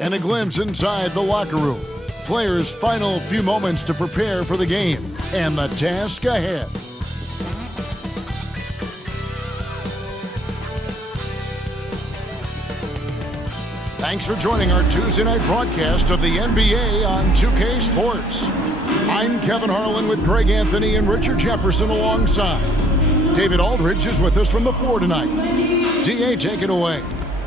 And a glimpse inside the locker room. Players' final few moments to prepare for the game and the task ahead. Thanks for joining our Tuesday night broadcast of the NBA on 2K Sports. I'm Kevin Harlan with Greg Anthony and Richard Jefferson alongside. David Aldridge is with us from the floor tonight. DA, take it away.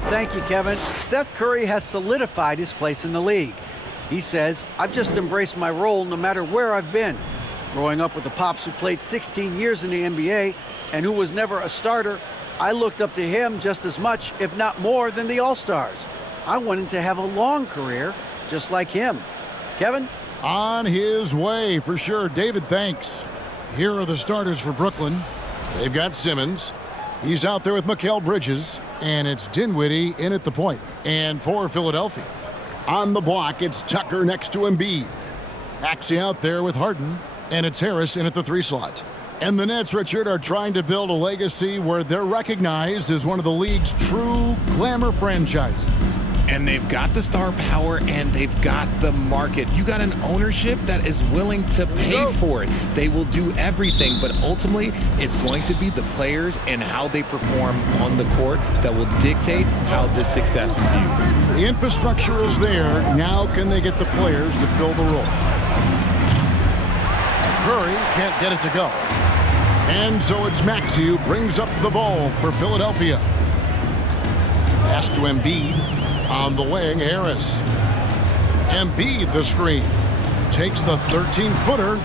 Thank you, Kevin. Seth Curry has solidified his place in the league. He says, I've just embraced my role no matter where I've been. Growing up with the Pops who played 16 years in the NBA and who was never a starter, I looked up to him just as much, if not more, than the All-Stars. I wanted to have a long career just like him. Kevin? On his way, for sure. David, thanks. Here are the starters for Brooklyn. They've got Simmons. He's out there with Mikal Bridges. And it's Dinwiddie in at the point. And for Philadelphia, on the block, it's Tucker next to Embiid. Maxey out there with Harden. And it's Harris in at the 3 slot. And the Nets, Richard, are trying to build a legacy where they're recognized as one of the league's true glamour franchises. And they've got the star power and they've got the market. You got an ownership that is willing to pay for it. They will do everything, but ultimately it's going to be the players and how they perform on the court that will dictate how this success is viewed. The infrastructure is there. Now can they get the players to fill the role? Curry can't get it to go. And so it's Maxey who brings up the ball for Philadelphia. Pass to Embiid. On the wing, Harris. Embiid the screen. Takes the 13-footer.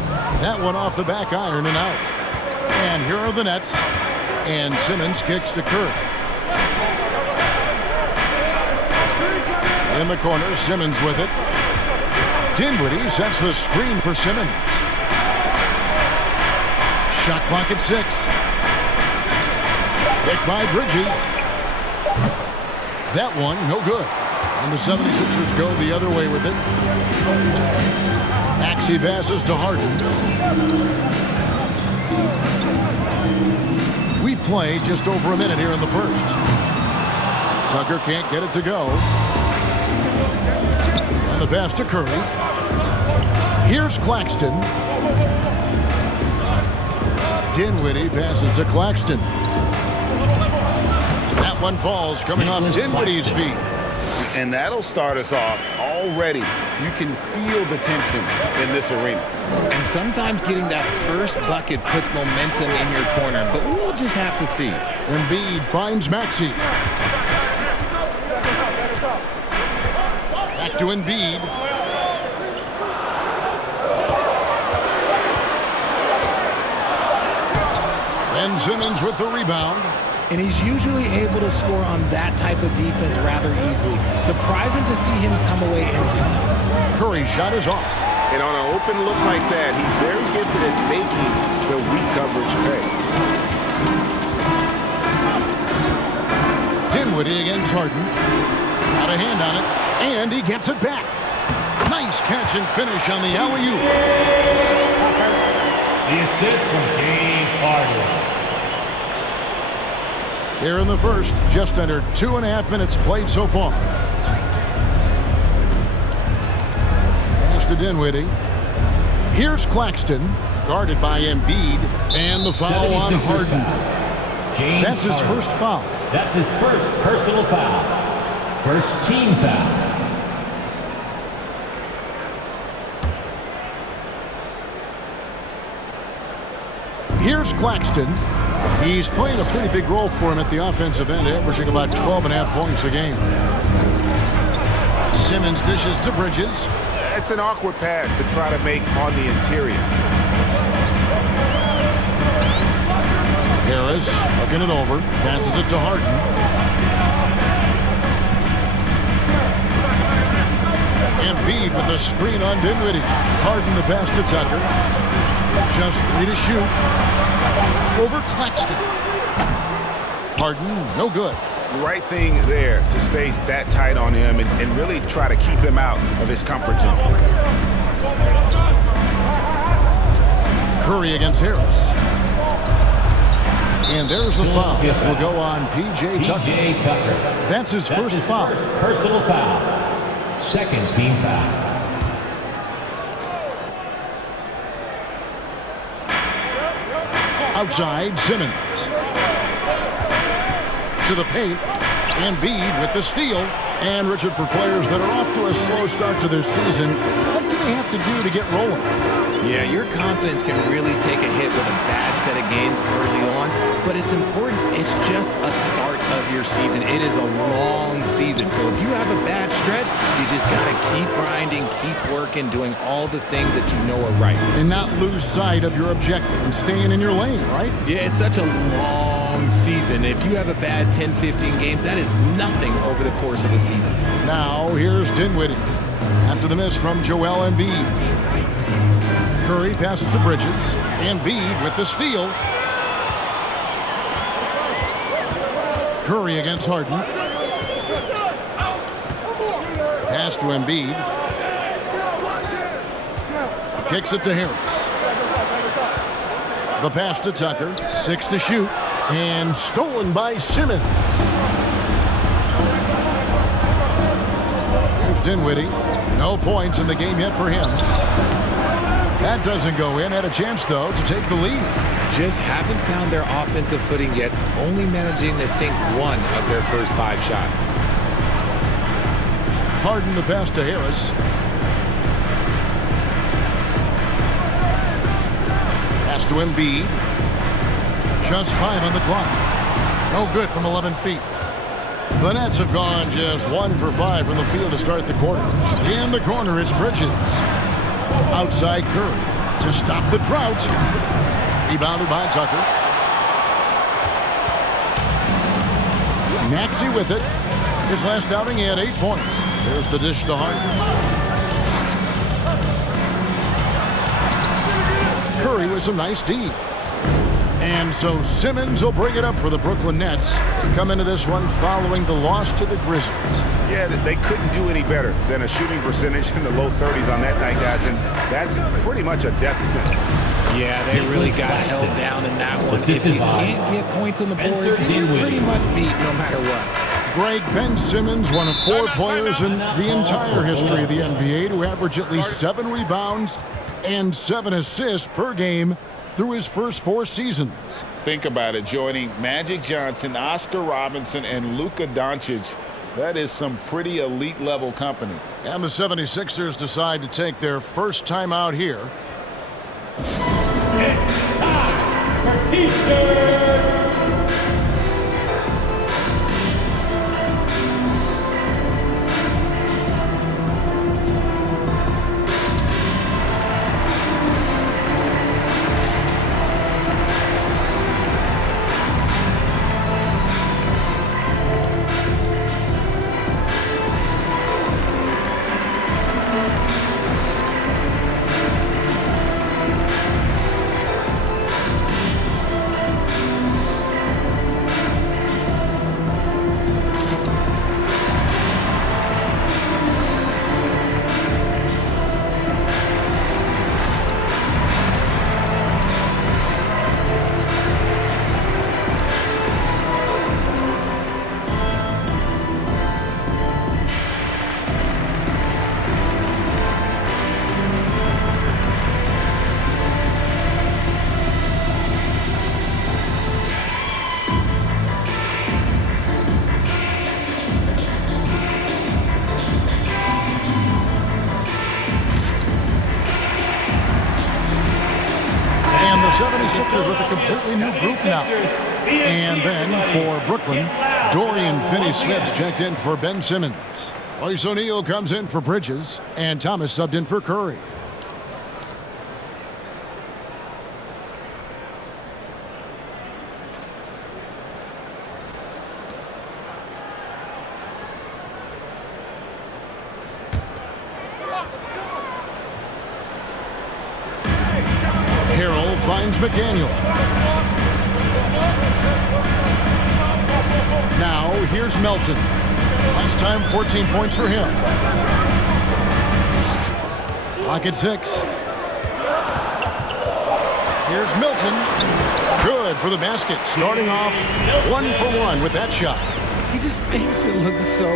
That one off the back iron and out. And here are the Nets. And Simmons kicks to Curry. In the corner, Simmons with it. Dinwiddie sets the screen for Simmons. Shot clock at 6. Picked by Bridges. That one, no good. And the 76ers go the other way with it. Maxey passes to Harden. We've played just over a minute here in the first. Tucker can't get it to go. And the pass to Curry. Here's Claxton. Dinwiddie passes to Claxton. That one falls, coming off Dinwiddie's feet. And that'll start us off already. You can feel the tension in this arena. And sometimes getting that first bucket puts momentum in your corner, but we'll just have to see. Embiid finds Maxey. Back to Embiid. And Simmons with the rebound. And he's usually able to score on that type of defense rather easily. Surprising to see him come away empty. Curry's shot is off. And on an open look like that, he's very gifted at making the weak coverage pay. Dinwiddie against Harden. Got a hand on it, and he gets it back. Nice catch and finish on the alley-oop. The assist from James Harden. Here in the first, just under 2.5 minutes played so far. Pass to Dinwiddie. Here's Claxton, guarded by Embiid, and the foul on Harden. That's his first foul. That's his first personal foul. First team foul. Here's Claxton. He's playing a pretty big role for him at the offensive end, averaging about 12.5 points a game. Simmons dishes to Bridges. It's an awkward pass to try to make on the interior. Harris looking it over, passes it to Harden. Embiid with the screen on Dinwiddie. Harden the pass to Tucker. Just 3 to shoot. Over Claxton. Harden, no good. The right thing there to stay that tight on him and really try to keep him out of his comfort zone. Curry against Harris. And there's the foul. Will go on P.J. Tucker. P.J. Tucker. That's his first foul. First personal foul. Second team foul. Outside, Simmons. To the paint. Embiid with the steal. And Richard, for players that are off to a slow start to their season, what do they have to do to get rolling? Yeah, your confidence can really take a hit with a bad set of games early on, but it's important. It's just a start of your season. It is a long season, so if you have a bad stretch, you just got to keep grinding, keep working, doing all the things that you know are right. And not lose sight of your objective and staying in your lane, right? Yeah, it's such a long season. If you have a bad 10, 15 games, that is nothing over the course of a season. Now, here's Dinwiddie. After the miss from Joel Embiid. Curry passes to Bridges. Embiid with the steal. Curry against Harden. Pass to Embiid. Kicks it to Harris. The pass to Tucker. 6 to shoot. And stolen by Simmons. Here's Dinwiddie. No points in the game yet for him. That doesn't go in. Had a chance, though, to take the lead. Just haven't found their offensive footing yet, only managing to sink one of their first 5 shots. Harden the pass to Harris. Pass to Embiid. Just 5 on the clock. No good from 11 feet. The Nets have gone just 1 for 5 from the field to start the quarter. In the corner, it's Bridges. Outside Curry to stop the drought. Rebounded by Tucker. Maxey with it. His last outing, he had 8 points. There's the dish to Harden. Curry with some nice D. And so Simmons will bring it up for the Brooklyn Nets. They come into this one following the loss to the Grizzlies. Yeah, they couldn't do any better than a shooting percentage in the low 30s on that night, guys, and that's pretty much a death sentence. Yeah, they really got held down in that one. If you can't get points on the board, then you're pretty much beat no matter what. Greg, Ben Simmons, one of 4 players in the entire history of the NBA to average at least 7 rebounds and 7 assists per game through his first 4 seasons. Think about it, joining Magic Johnson, Oscar Robinson, and Luka Doncic. That is some pretty elite level company. And the 76ers decide to take their first time out here. It's time for T-shirts. And the 76ers with a completely new group now. And then for Brooklyn, Dorian Finney-Smith's checked in for Ben Simmons. Royce O'Neal comes in for Bridges, and Thomas subbed in for Curry. Harrell finds McDaniel. Now, here's Melton. Last time, 14 points for him. Clock at 6. Here's Milton. Good for the basket. Starting off 1 for 1 with that shot. He just makes it look so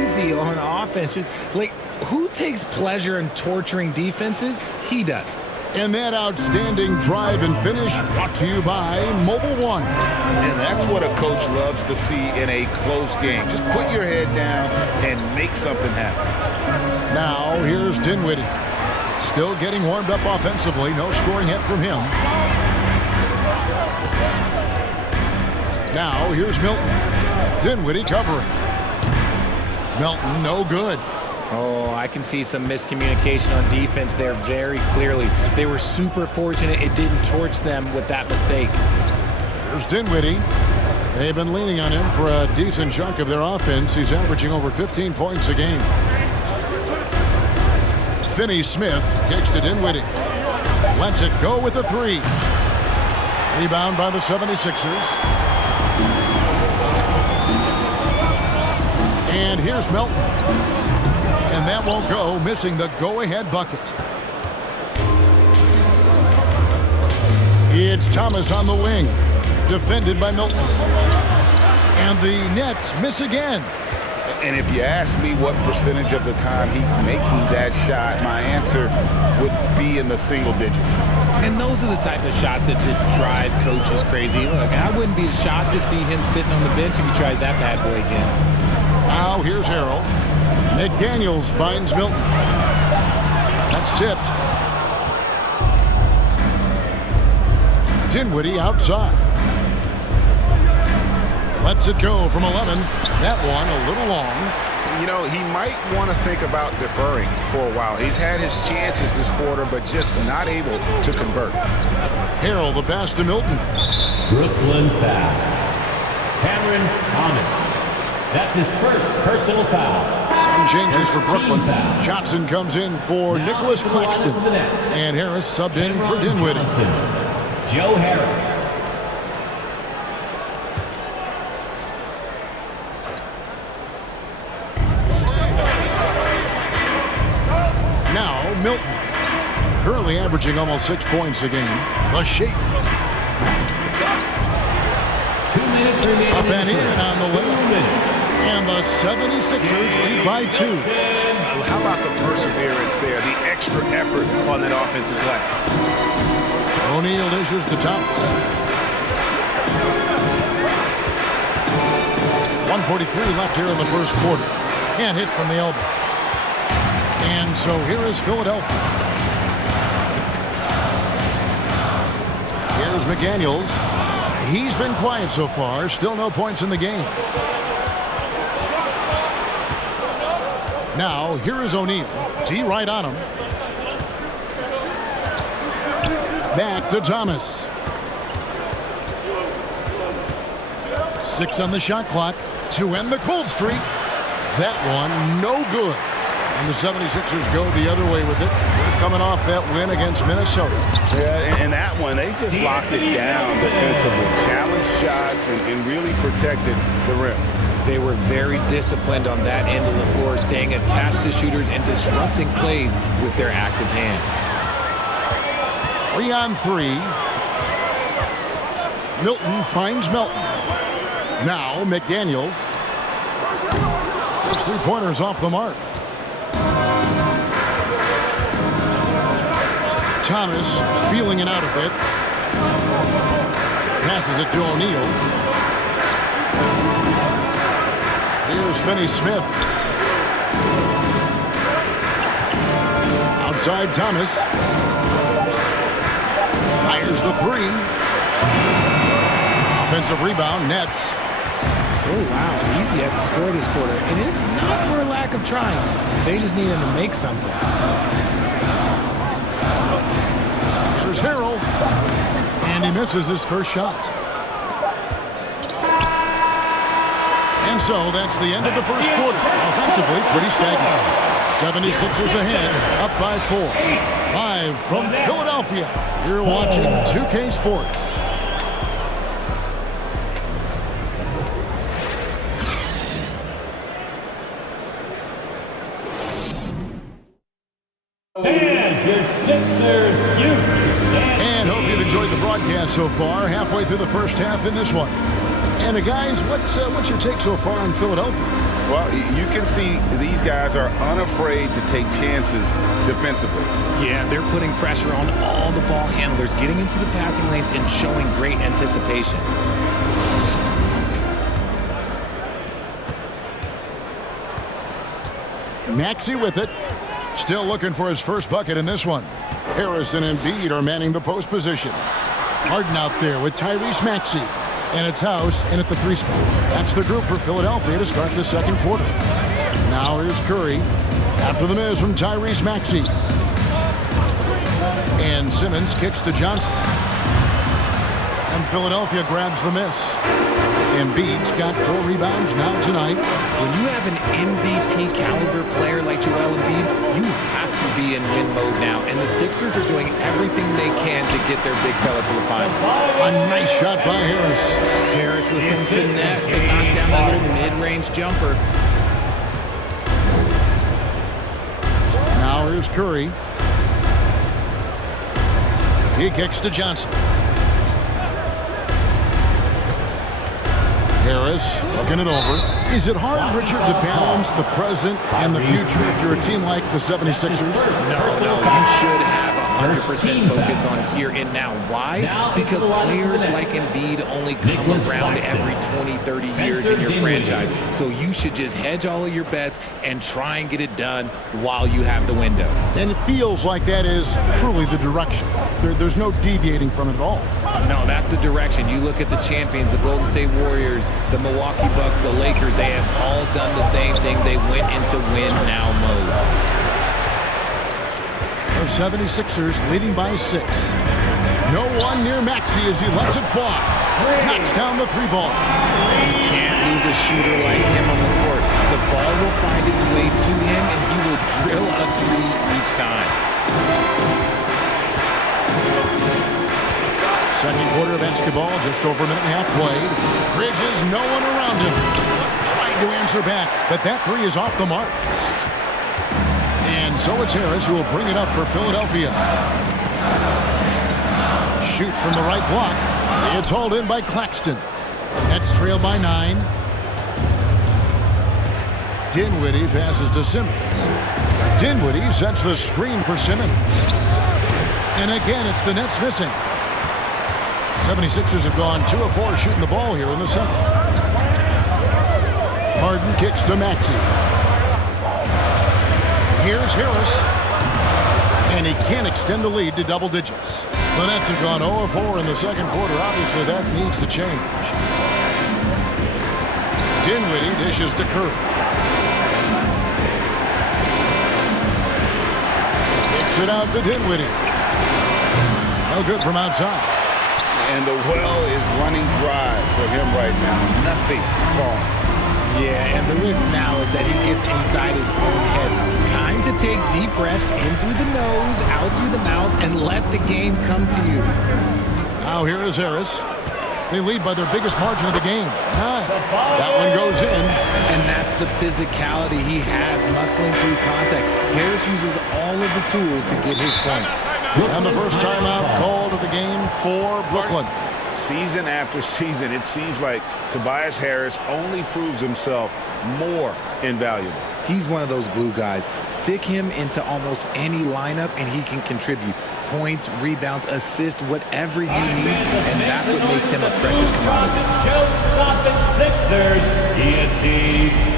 easy on offense. Like, who takes pleasure in torturing defenses? He does. And that outstanding drive and finish brought to you by Mobile One. And that's what a coach loves to see in a close game. Just put your head down and make something happen. Now, here's Dinwiddie. Still getting warmed up offensively. No scoring hit from him. Now, here's Milton. Dinwiddie covering. Milton, no good. Oh, I can see some miscommunication on defense there very clearly. They were super fortunate it didn't torch them with that mistake. Here's Dinwiddie. They've been leaning on him for a decent chunk of their offense. He's averaging over 15 points a game. Finney-Smith kicks to Dinwiddie. Lets it go with a three. Rebound by the 76ers. And here's Melton. And that won't go, missing the go-ahead bucket. It's Thomas on the wing, defended by Milton. And the Nets miss again. And if you ask me what percentage of the time he's making that shot, my answer would be in the single digits. And those are the type of shots that just drive coaches crazy. Look, I wouldn't be shocked to see him sitting on the bench if he tries that bad boy again. Now here's Harrell. McDaniels finds Milton. That's tipped. Dinwiddie outside. Lets it go from 11. That one a little long. You know, he might want to think about deferring for a while. He's had his chances this quarter, but just not able to convert. Harrell, the pass to Milton. Brooklyn foul. Cameron Thomas. That's his first personal foul. Some changes for First Brooklyn. team foul. Johnson comes in for Now Nicholas to the line Claxton. for the Nets. And Harris subbed in for Cameron Dinwiddie. Johnson. Joe Harris. Now Milton. Currently averaging almost 6 points a game. The shake. 2 minutes remaining. Up and in on the way. 2 minutes. And the 76ers lead by 2. How about the perseverance there, the extra effort on that offensive play? O'Neal dishes to Thomas. 1:43 left here in the first quarter. Can't hit from the elbow. And so here is Philadelphia. Here's McDaniels. He's been quiet so far. Still no points in the game. Now, here is O'Neal. D right on him. Back to Thomas. 6 on the shot clock to end the cold streak. That one, no good. And the 76ers go the other way with it. They're coming off that win against Minnesota. Yeah, and that one, they just locked it down defensively. Challenged shots and really protected the rim. They were very disciplined on that end of the floor, staying attached to shooters and disrupting plays with their active hands. 3 on 3. Milton finds Melton. Now McDaniels. Those 3-pointers off the mark. Thomas feeling it out a bit. Passes it to O'Neal. Here's Finney-Smith. Outside Thomas. Fires the 3. Offensive rebound, Nets. Oh, wow. Easy at the score this quarter. And it's not for a lack of trying. They just need him to make something. Here's Harrell. And he misses his first shot. And so that's the end of the first quarter. Offensively, pretty stagnant. 76ers ahead, up by 4. Live from Philadelphia, you're watching 2K Sports. And your Sixers youth. And hope you've enjoyed the broadcast so far. Halfway through the first half in this one. And guys, what's your take so far on Philadelphia? Well, you can see these guys are unafraid to take chances defensively. Yeah, they're putting pressure on all the ball handlers, getting into the passing lanes and showing great anticipation. Maxey with it. Still looking for his first bucket in this one. Harrison and Embiid are manning the post position. Harden out there with Tyrese Maxey. And it's House in at the 3 spot. That's the group for Philadelphia to start the second quarter. Now here's Curry. After the miss from Tyrese Maxey. And Simmons kicks to Johnson. And Philadelphia grabs the miss. Embiid's got 4 rebounds now tonight. When you have an MVP caliber player like Joel Embiid, you have to be in win mode now. And the Sixers are doing everything they can to get their big fella to the final. A nice shot by Harris. Harris with some finesse to knock down that little mid-range jumper. Now here's Curry. He kicks to Johnson. Harris looking it over. Is it hard, Richard, to balance the present and the future if you're a team like the 76ers? No, you should have 100% focus on here and now. Why? Because players like Embiid only come around every 20, 30 years in your franchise. So you should just hedge all of your bets and try and get it done while you have the window. And it feels like that is truly the direction. There's no deviating from it at all. No, that's the direction. You look at the champions, the Golden State Warriors, the Milwaukee Bucks, the Lakers, they have all done the same thing. They went into win-now mode. The 76ers leading by 6. No one near Maxey as he lets it fly. Knocks down the 3-ball. You can't lose a shooter like him on the court. The ball will find its way to him, and he will drill a 3 each time. Second quarter of basketball, just over a minute and a half played. Bridges, no one around him. Tried to answer back, but that 3 is off the mark. And so it's Harris who will bring it up for Philadelphia. Shoots from the right block. It's hauled in by Claxton. That's trailed by 9. Dinwiddie passes to Simmons. Dinwiddie sets the screen for Simmons. And again, it's the Nets missing. 76ers have gone 2 of 4 shooting the ball here in the second. Harden kicks to Maxey. Here's Harris. And he can't extend the lead to double digits. The Nets have gone 0 of 4 in the second quarter. Obviously, that needs to change. Dinwiddie dishes to Curry. Kicks it out to Dinwiddie. No good from outside. And the well is running dry for him right now. Nothing falling. Yeah, and the risk now is that he gets inside his own head. Time to take deep breaths in through the nose, out through the mouth, and let the game come to you. Now here is Harris. They lead by their biggest margin of the game, 9. That one goes in. And that's the physicality he has, muscling through contact. Harris uses all of the tools to get his points. And the first timeout called of the game for Brooklyn. Season after season, it seems like Tobias Harris only proves himself more invaluable. He's one of those glue guys. Stick him into almost any lineup and he can contribute. Points, rebounds, assists, whatever you need, and that's what makes him a precious commodity. Showstopping Sixers, ENT.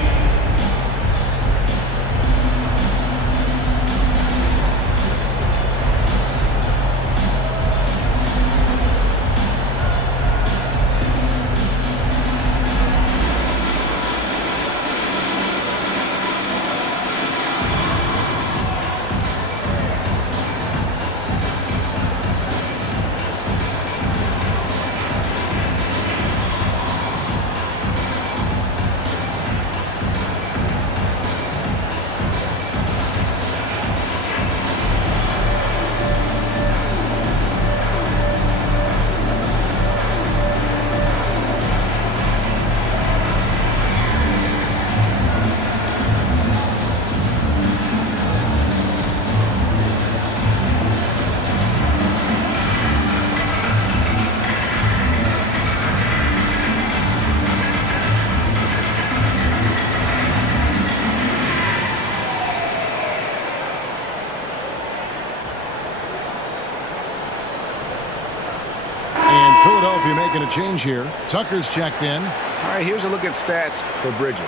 Philadelphia making a change here. Tucker's checked in. All right, here's a look at stats for Bridges.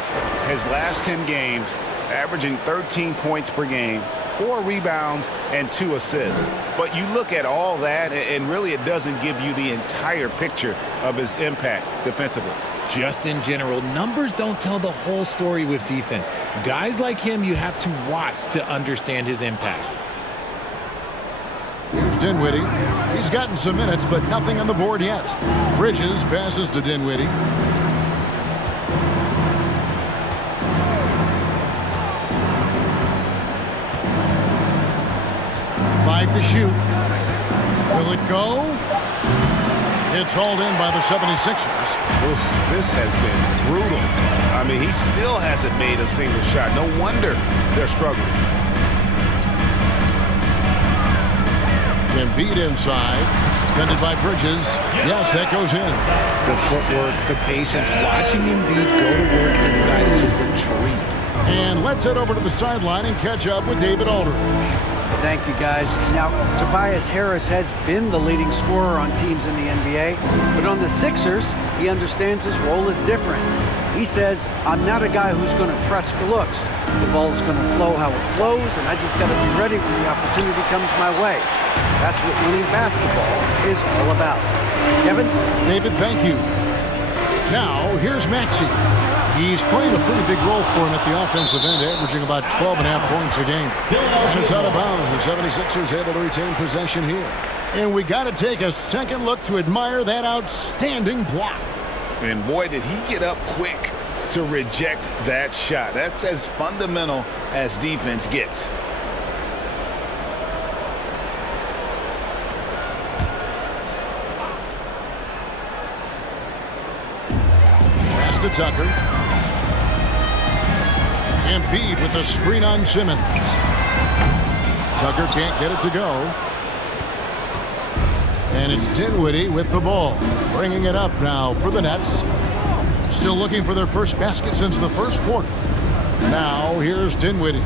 His last 10 games, averaging 13 points per game, 4 rebounds, and 2 assists. But you look at all that, and really it doesn't give you the entire picture of his impact defensively. Just in general, numbers don't tell the whole story with defense. Guys like him, you have to watch to understand his impact. Here's Dinwiddie. He's gotten some minutes, but nothing on the board yet. Bridges passes to Dinwiddie. Five to shoot. Will it go? It's hauled in by the 76ers. Oof, this has been brutal. I mean, he still hasn't made a single shot. No wonder they're struggling. Embiid inside. Defended by Bridges. Yes, that goes in. The footwork, the patience, watching Embiid go to work inside is just a treat. And let's head over to the sideline and catch up with David Aldridge. Thank you, guys. Now, Tobias Harris has been the leading scorer on teams in the NBA, but on the Sixers, he understands his role is different. He says, I'm not a guy who's going to press for looks. The ball's going to flow how it flows, and I just got to be ready when the opportunity comes my way. That's what winning basketball is all about. Kevin? David, thank you. Now, here's Maxey. He's playing a pretty big role for him at the offensive end, averaging about 12.5 points a game. And it's out of bounds. The 76ers able to retain possession here. And we got to take a second look to admire that outstanding block. And boy, did he get up quick to reject that shot. That's as fundamental as defense gets. Pass to Tucker. Embiid with the screen on Simmons. Tucker can't get it to go. And it's Dinwiddie with the ball. Bringing it up now for the Nets. Still looking for their first basket since the first quarter. Now here's Dinwiddie.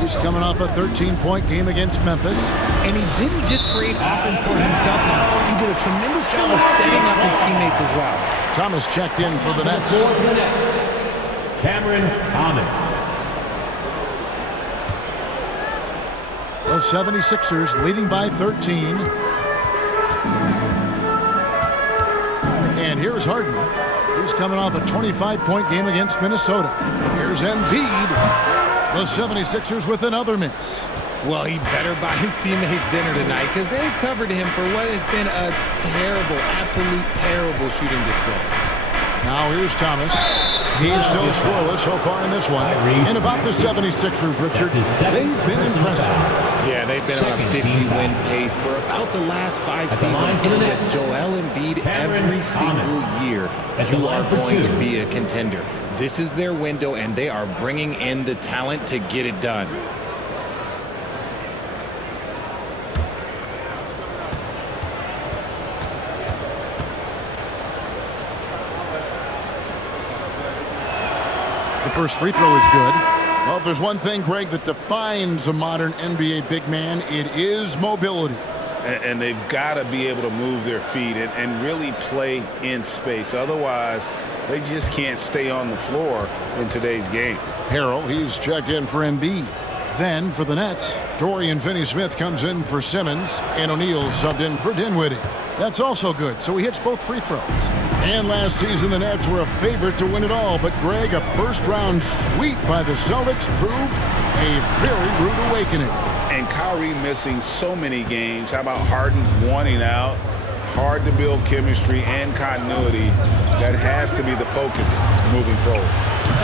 He's coming off a 13-point game against Memphis. And he didn't just create offense for himself now. He did a tremendous job of setting up his teammates as well. Thomas checked in for the Nets. Cameron Thomas. The 76ers leading by 13. And here's Harden. He's coming off a 25-point game against Minnesota. Here's Embiid. The 76ers with another miss. Well, he better buy his teammates dinner tonight because they've covered him for what has been a terrible, absolute terrible shooting display. Now here's Thomas. He's still scoreless so far in this one. And about the 76ers, Richard, they've been impressive. Yeah, they've been on a 50-win pace for about the last 5 seasons. And with Joel Embiid every single year, you are going to be a contender. This is their window, and they are bringing in the talent to get it done. The first free throw is good. Well, if there's one thing, Greg, that defines a modern NBA big man, it is mobility. And they've got to be able to move their feet and really play in space. Otherwise, they just can't stay on the floor in today's game. Harrell, he's checked in for Embiid. Then for the Nets, Dorian Finney-Smith comes in for Simmons, and O'Neal subbed in for Dinwiddie. That's also good, so he hits both free throws. And last season, the Nets were a favorite to win it all, but Greg, a first-round sweep by the Celtics proved a very rude awakening. And Kyrie missing so many games. How about Harden wanting out? Hard to build chemistry and continuity. That has to be the focus moving forward.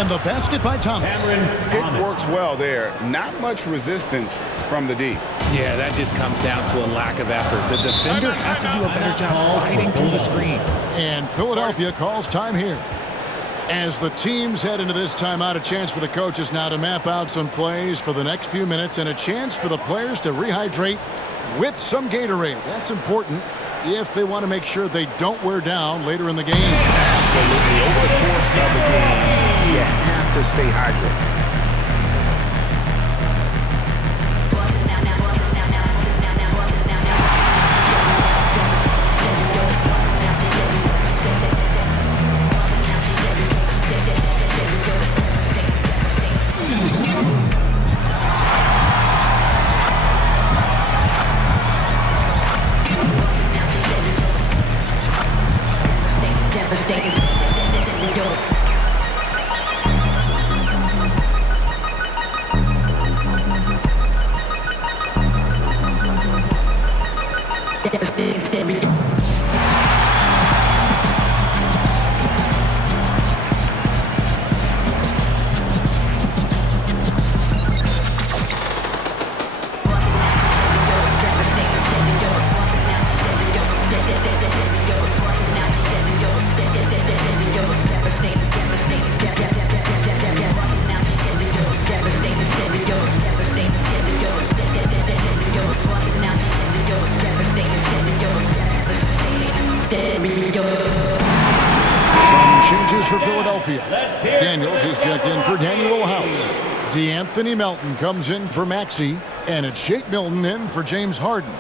And the basket by Thomas. It works well there. Not much resistance from the D. Yeah, that just comes down to a lack of effort. The defender has to do a better job fighting through the screen. And Philadelphia calls time here. As the teams head into this timeout, a chance for the coaches now to map out some plays for the next few minutes and a chance for the players to rehydrate with some Gatorade. That's important if they want to make sure they don't wear down later in the game. Absolutely. Over the course of the game, you have to stay hydrated. Changes for Philadelphia. Daniels is checked in for Daniel House. DeAnthony Melton comes in for Maxey, and it's Shake Milton in for James Harden.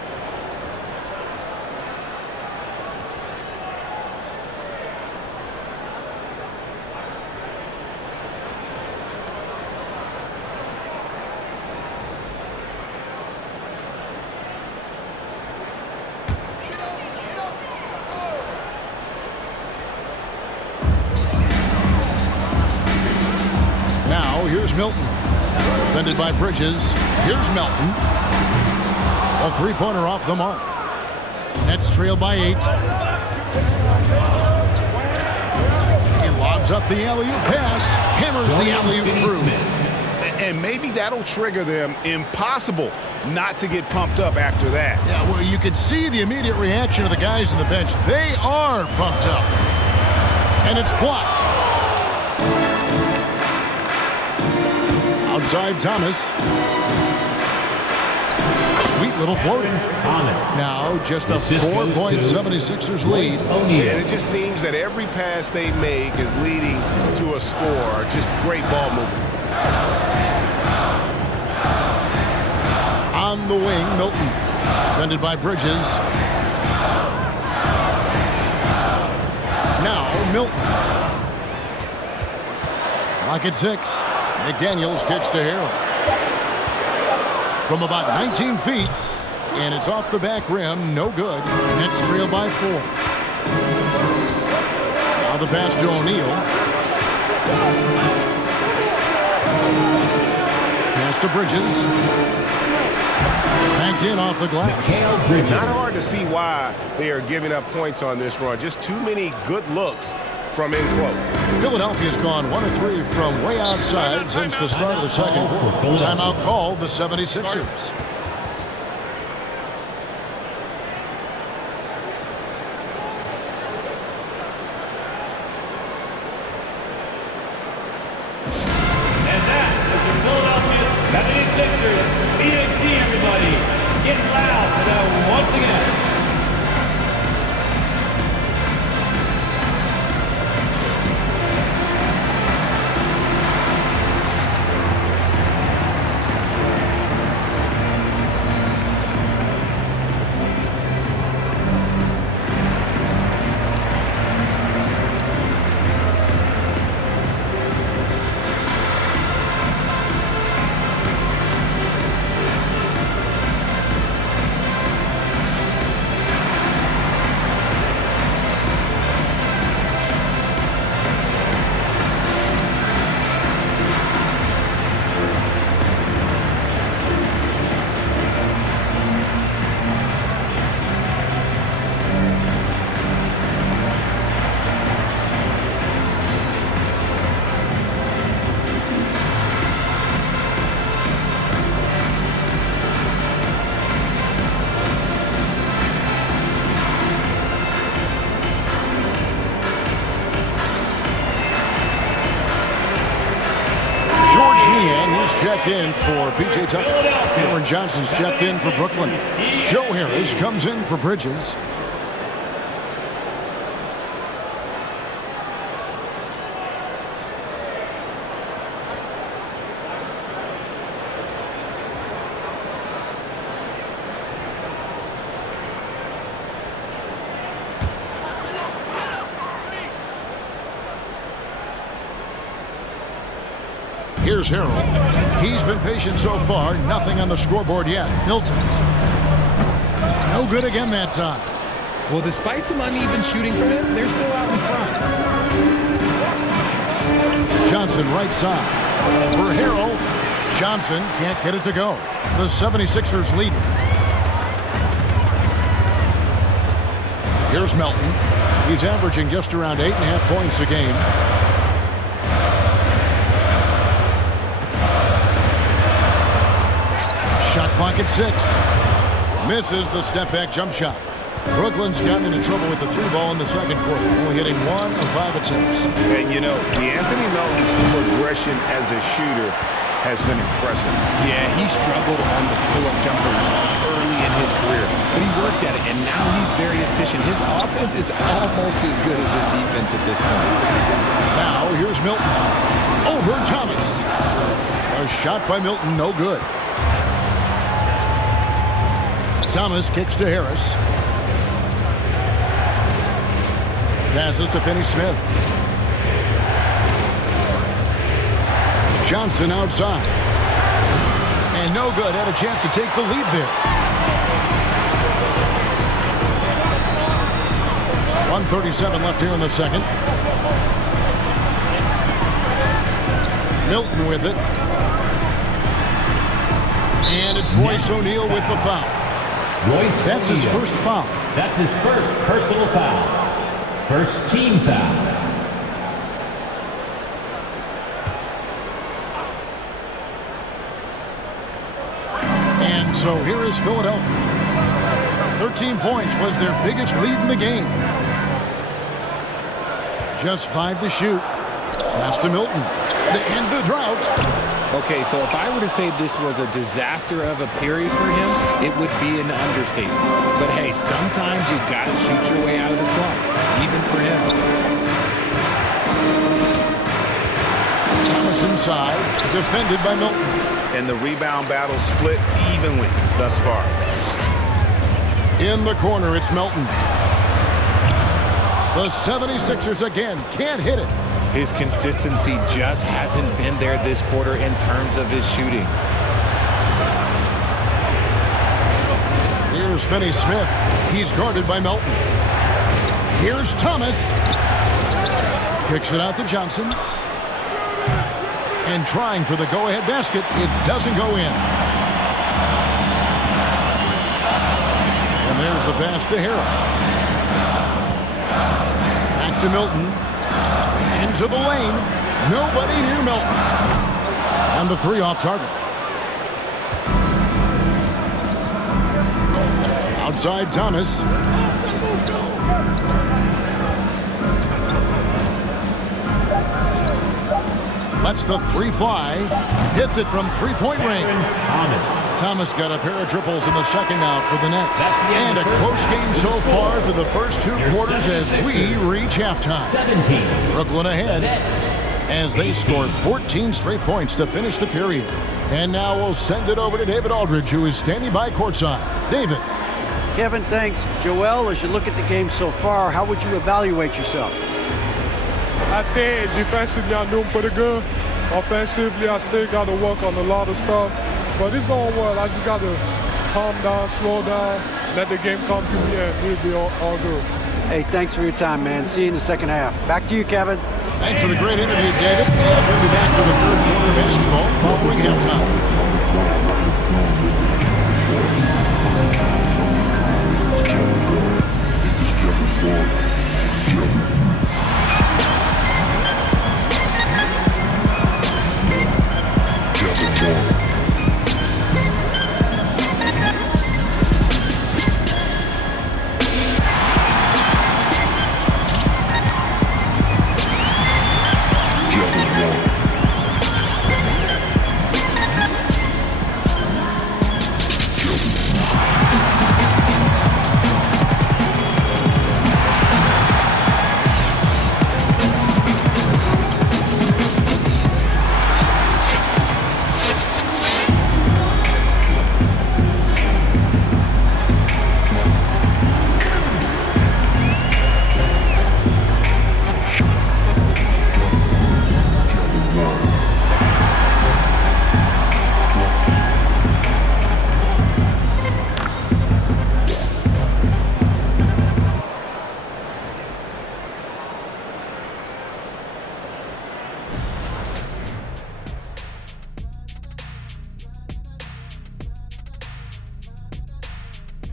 Here's Milton. Defended by Bridges. Here's Melton. A three-pointer off the mark. Nets trail by 8. He lobs up the alley-oop pass. Hammers the alley-oop through. And maybe that'll trigger them. Impossible not to get pumped up after that. Yeah, well, you could see the immediate reaction of the guys on the bench. They are pumped up. And it's blocked. Outside Thomas. Sweet little floating. Now just a 4-point 76ers lead. And it just seems that every pass they make is leading to a score. Just great ball movement. On the wing, Milton. Defended by Bridges. Now Milton. Lock at 6. McDaniels kicks to Harrell. From about 19 feet, and it's off the back rim, no good. Nets trail by 4. Now the pass to O'Neal. Pass to Bridges. Banked in off the glass. Not hard to see why they are giving up points on this run. Just too many good looks from in close. Philadelphia's gone 1 of 3 from way outside since the start of the second quarter. Timeout called the 76ers. And that is the Philadelphia 76ers. BAT, everybody. Get loud for that once again. Checked in for P.J. Tucker. Cameron Johnson's checked in for Brooklyn. Joe Harris comes in for Bridges. Here's Harrell. He's been patient so far. Nothing on the scoreboard yet. Milton. No good again that time. Well, despite some uneven shooting from him, they're still out in front. Johnson right side. For Harrell. Johnson can't get it to go. The 76ers lead. Here's Melton. He's averaging just around 8.5 points a game. Shot clock at 6. Misses the step-back jump shot. Brooklyn's gotten into trouble with the three ball in the second quarter, only hitting 1 of 5 attempts. And, you know, the Anthony Melton's progression as a shooter has been impressive. Yeah, he struggled on the pull-up jumpers early in his career, but he worked at it, and now he's very efficient. His offense is almost as good as his defense at this point. Now, here's Milton. Over Thomas. A shot by Milton, no good. Thomas kicks to Harris. Passes to Finney-Smith. Johnson outside. And no good. Had a chance to take the lead there. 1:37 left here in the second. Milton with it. And it's Royce O'Neal with the foul. That's his first foul. That's his first personal foul. First team foul. And so here is Philadelphia. 13 points was their biggest lead in the game. Just 5 to shoot. Pass to Milton to end the drought. Okay, so if I were to say this was a disaster of a period for him, it would be an understatement. But hey, sometimes you got to shoot your way out of the slump, even for him. Thomas inside, defended by Milton. And the rebound battle split evenly thus far. In the corner, it's Milton. The 76ers again can't hit it. His consistency just hasn't been there this quarter in terms of his shooting. Here's Finney-Smith. He's guarded by Melton. Here's Thomas. Kicks it out to Johnson. And trying for the go-ahead basket. It doesn't go in. And there's the pass to Harrell. Back to Milton. Into the lane. Nobody near Milton. And the 3 off target. Outside Thomas. Lets the 3 fly. Hits it from 3-point range. Thomas got a pair of triples in the second out for the Nets. And a close game so far through the first 2 quarters as we reach halftime. Brooklyn ahead as they score 14 straight points to finish the period. And now we'll send it over to David Aldridge, who is standing by courtside. David. Kevin, thanks. Joel, as you look at the game so far, how would you evaluate yourself? I think defensively I'm doing pretty good. Offensively, I still got to work on a lot of stuff. But it's going well. I just got to calm down, slow down, let the game come to me, and we'll be all good. Hey, thanks for your time, man. See you in the second half. Back to you, Kevin. Thanks for the great interview, David. And we'll be back for the third quarter of basketball following halftime.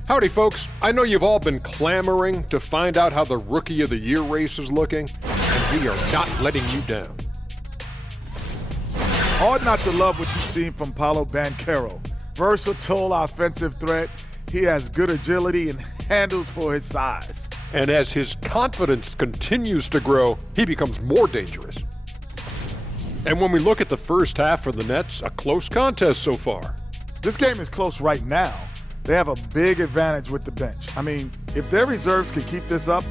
Howdy, folks. I know you've all been clamoring to find out how the Rookie of the Year race is looking, and we are not letting you down. Hard not to love what you've seen from Paolo Banchero. Versatile offensive threat. He has good agility and handles for his size. And as his confidence continues to grow, he becomes more dangerous. And when we look at the first half for the Nets, a close contest so far. This game is close right now. They have a big advantage with the bench. I mean, if their reserves can keep this up,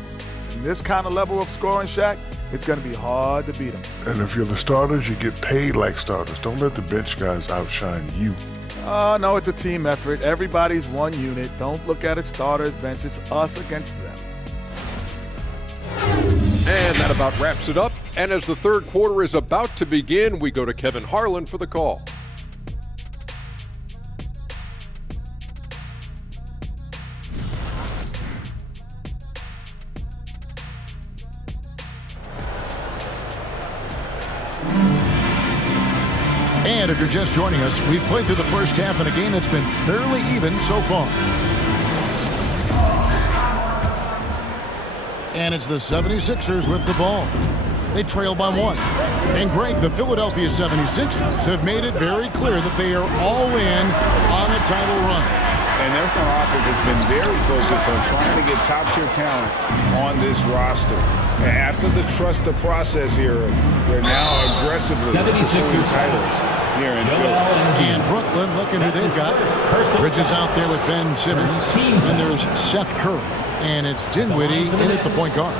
in this kind of level of scoring, Shaq, it's going to be hard to beat them. And if you're the starters, you get paid like starters. Don't let the bench guys outshine you. No, it's a team effort. Everybody's one unit. Don't look at it starters, bench. It's us against them. And that about wraps it up. And as the third quarter is about to begin, we go to Kevin Harlan for the call. And if you're just joining us, we've played through the first half in a game that's been fairly even so far. And it's the 76ers with the ball. They trail by 1. And Greg, the Philadelphia 76ers have made it very clear that they are all in on a title run. And their front office has been very focused on trying to get top-tier talent on this roster. And after the trust the process era, they're now aggressively pursuing titles here in Philly. And Brooklyn, looking who they've got. Bridges out there with Ben Simmons. And there's Seth Curry. And it's Dinwiddie in at the point guard.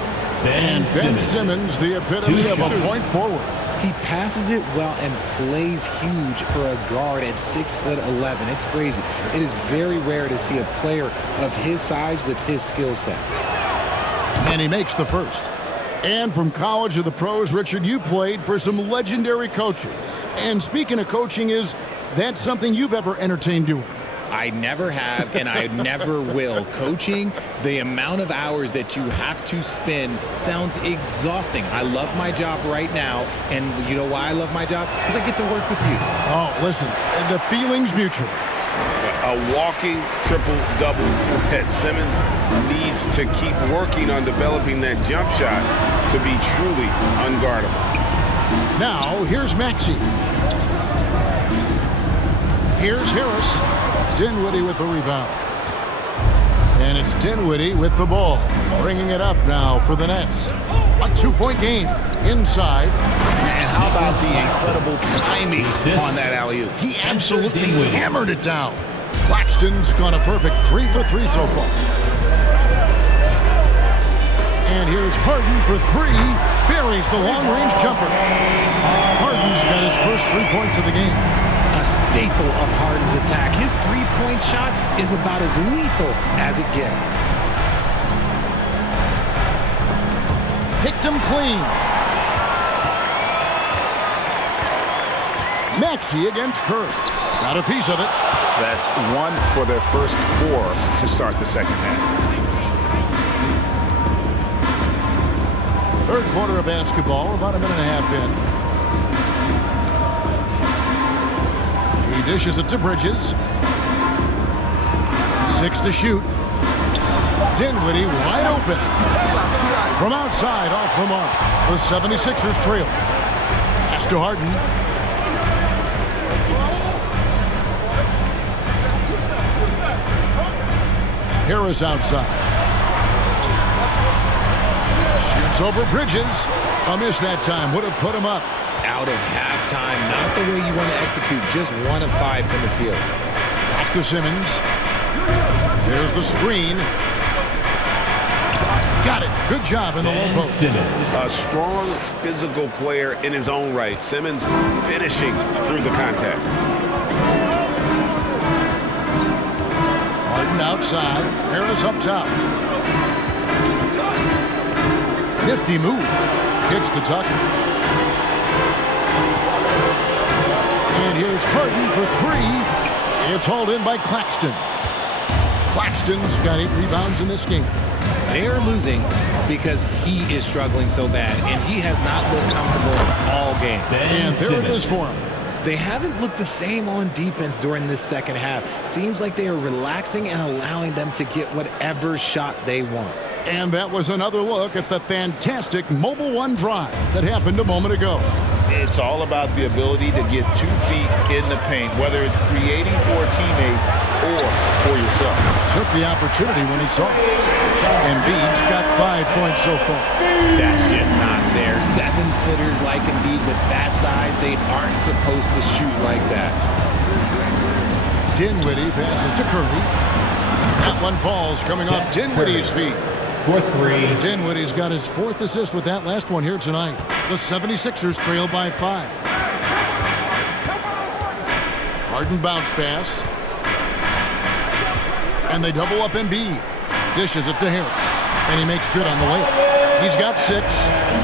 And Ben Simmons, the epitome of a point forward. He passes it well and plays huge for a guard at 6'11". It's crazy. It is very rare to see a player of his size with his skill set. And he makes the first. And from college to the pros, Richard, you played for some legendary coaches. And speaking of coaching, is that something you've ever entertained doing? I never have, and I never will. Coaching, the amount of hours that you have to spend sounds exhausting. I love my job right now, and you know why I love my job? Because I get to work with you. Oh, listen, the feeling's mutual. A walking triple-double that Simmons needs to keep working on developing that jump shot to be truly unguardable. Now, here's Maxey. Here's Harris. Dinwiddie with the rebound. And it's Dinwiddie with the ball. Bringing it up now for the Nets. A 2-point game inside. And how about the incredible timing on that alley-oop? He absolutely hammered it down. Claxton's gone a perfect 3 for 3 so far. And here's Harden for 3. Buries the long-range jumper. Harden's got his first 3 points of the game. A staple of Harden's attack. His three-point shot is about as lethal as it gets. Picked him clean. Maxey against Curry. Got a piece of it. That's 1 for their first 4 to start the second half. Third quarter of basketball, about a minute and a half in. He dishes it to Bridges. 6 to shoot. Dinwiddie wide open. From outside, off the mark. The 76ers trail. Pass to Harden. Harris outside. Shoots over Bridges. A miss that time. Would have put him up. Out of halftime. Not the way you want to execute. Just 1 of 5 from the field. Back to Simmons. There's the screen. Got it. Good job in the low post. A strong physical player in his own right. Simmons finishing through the contact. Harden outside. Harris up top. Nifty move. Kicks to Tucker. And here's Harden for 3. It's hauled in by Claxton. Claxton's got 8 rebounds in this game. They're losing because he is struggling so bad, and he has not looked comfortable all game. And there it is for him. They haven't looked the same on defense during this second half. Seems like they are relaxing and allowing them to get whatever shot they want. And that was another look at the fantastic Mobile One drive that happened a moment ago. It's all about the ability to get 2 feet in the paint, whether it's creating for a teammate or for yourself. Took the opportunity when he saw it. Embiid's got 5 points so far. That's just not fair. 7-footers like Embiid with that size, they aren't supposed to shoot like that. Dinwiddie passes to Curry. That one falls coming off Dinwiddie's feet. For 3. Dinwiddie's got his 4th assist with that last one here tonight. The 76ers trail by 5. Harden bounce pass. And they double up Embiid. Dishes it to Harris. And he makes good on the layup. He's got 6.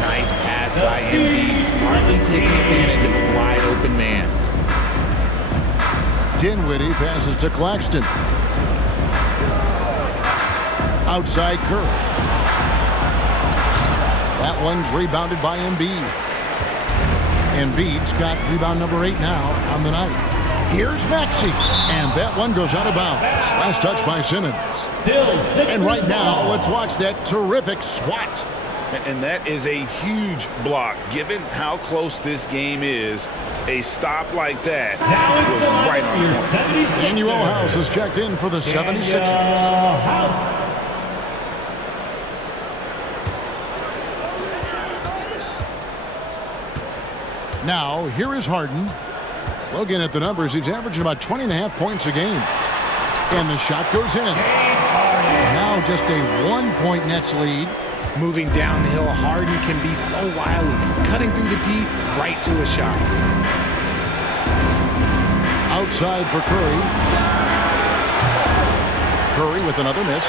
Nice pass by Embiid, smartly taking advantage of a wide open man. Dinwiddie passes to Claxton. Outside Curry. That one's rebounded by Embiid. Embiid's got rebound number 8 now on the night. Here's Maxey. And that one goes out of bounds. Last touch by Simmons. And right now, let's watch that terrific swat. And that is a huge block. Given how close this game is, a stop like that was right on point. Daniel House has checked in for the 76ers. Now, here is Harden. Looking at the numbers, he's averaging about 20.5 points a game. And the shot goes in. Now just a 1-point Nets lead. Moving down the hill, Harden can be so wily, cutting through the D right to a shot. Outside for Curry. Curry with another miss.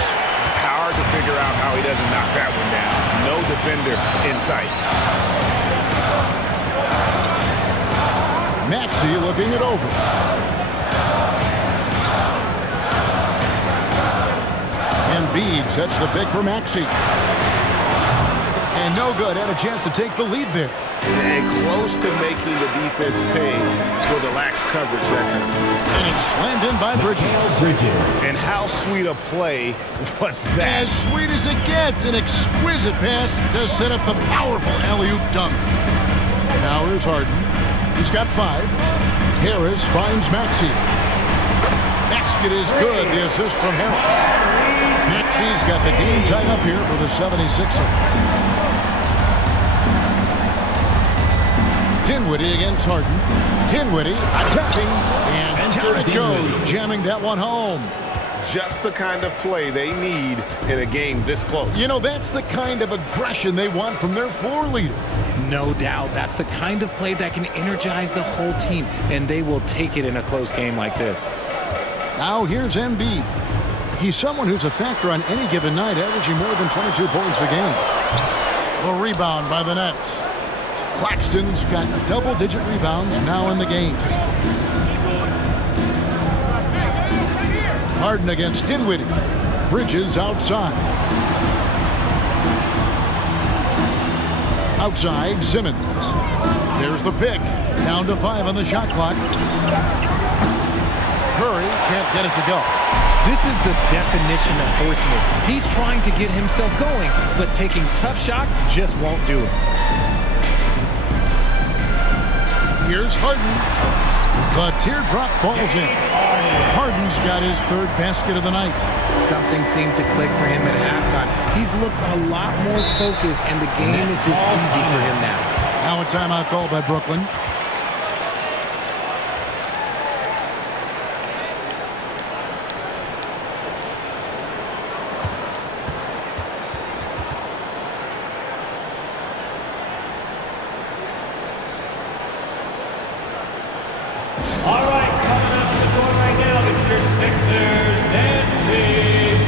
Hard to figure out how he doesn't knock that one down. No defender in sight. Maxey looking it over. Embiid sets the pick for Maxey. And no good. Had a chance to take the lead there. And close to making the defense pay for the lax coverage that time. And it's slammed in by Bridges. And how sweet a play was that? As sweet as it gets. An exquisite pass to set up the powerful alley-oop dunk. Now here's Harden. He's got 5. Harris finds Maxey. Basket is good. The assist from Harris. Maxey's got the game tied up here for the 76ers. Dinwiddie against Harden. Dinwiddie attacking. And down it goes, jamming that one home. Just the kind of play they need in a game this close. You know, that's the kind of aggression they want from their floor leader. No doubt, that's the kind of play that can energize the whole team, and they will take it in a close game like this. Now here's Embiid. He's someone who's a factor on any given night, averaging more than 22 points a game. The rebound by the Nets. Claxton's got double-digit rebounds now in the game. Harden against Dinwiddie. Bridges outside. Outside, Simmons. There's the pick. Down to 5 on the shot clock. Curry can't get it to go. This is the definition of forcing it. He's trying to get himself going, but taking tough shots just won't do it. Here's Harden. The teardrop falls in. Harden's got his 3rd basket of the night. Something seemed to click for him at halftime. He's looked a lot more focused, and the game is just easy for him now. Now a timeout called by Brooklyn. All right, coming up to the door right now, it's your Sixers and Embiid.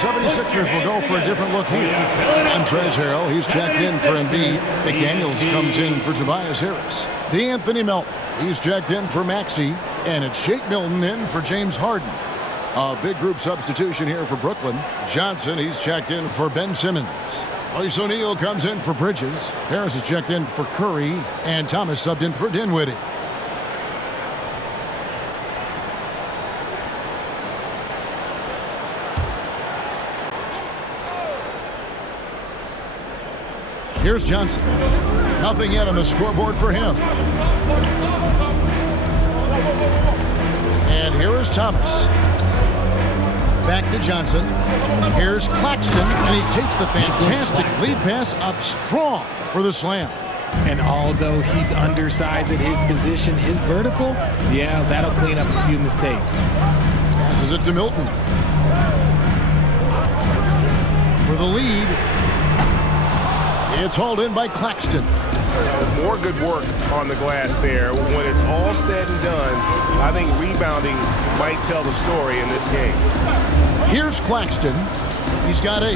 the 76ers will go for a different look here. Montrezl Harrell, he's checked in for Embiid. McDaniels comes in for Tobias Harris. DeAnthony Melton, he's checked in for Maxey. And it's Shake Milton in for James Harden. A big group substitution here for Brooklyn. Johnson, he's checked in for Ben Simmons. Royce O'Neal comes in for Bridges. Harris is checked in for Curry. And Thomas subbed in for Dinwiddie. Here's Johnson. Nothing yet on the scoreboard for him. And here is Thomas. Back to Johnson. Here's Claxton, and he takes the fantastic lead pass up strong for the slam. And although he's undersized at his position, his vertical, yeah, that'll clean up a few mistakes. Passes it to Milton. For the lead. It's hauled in by Claxton. More good work on the glass there. When it's all said and done, I think rebounding might tell the story in this game. Here's Claxton. He's got 8.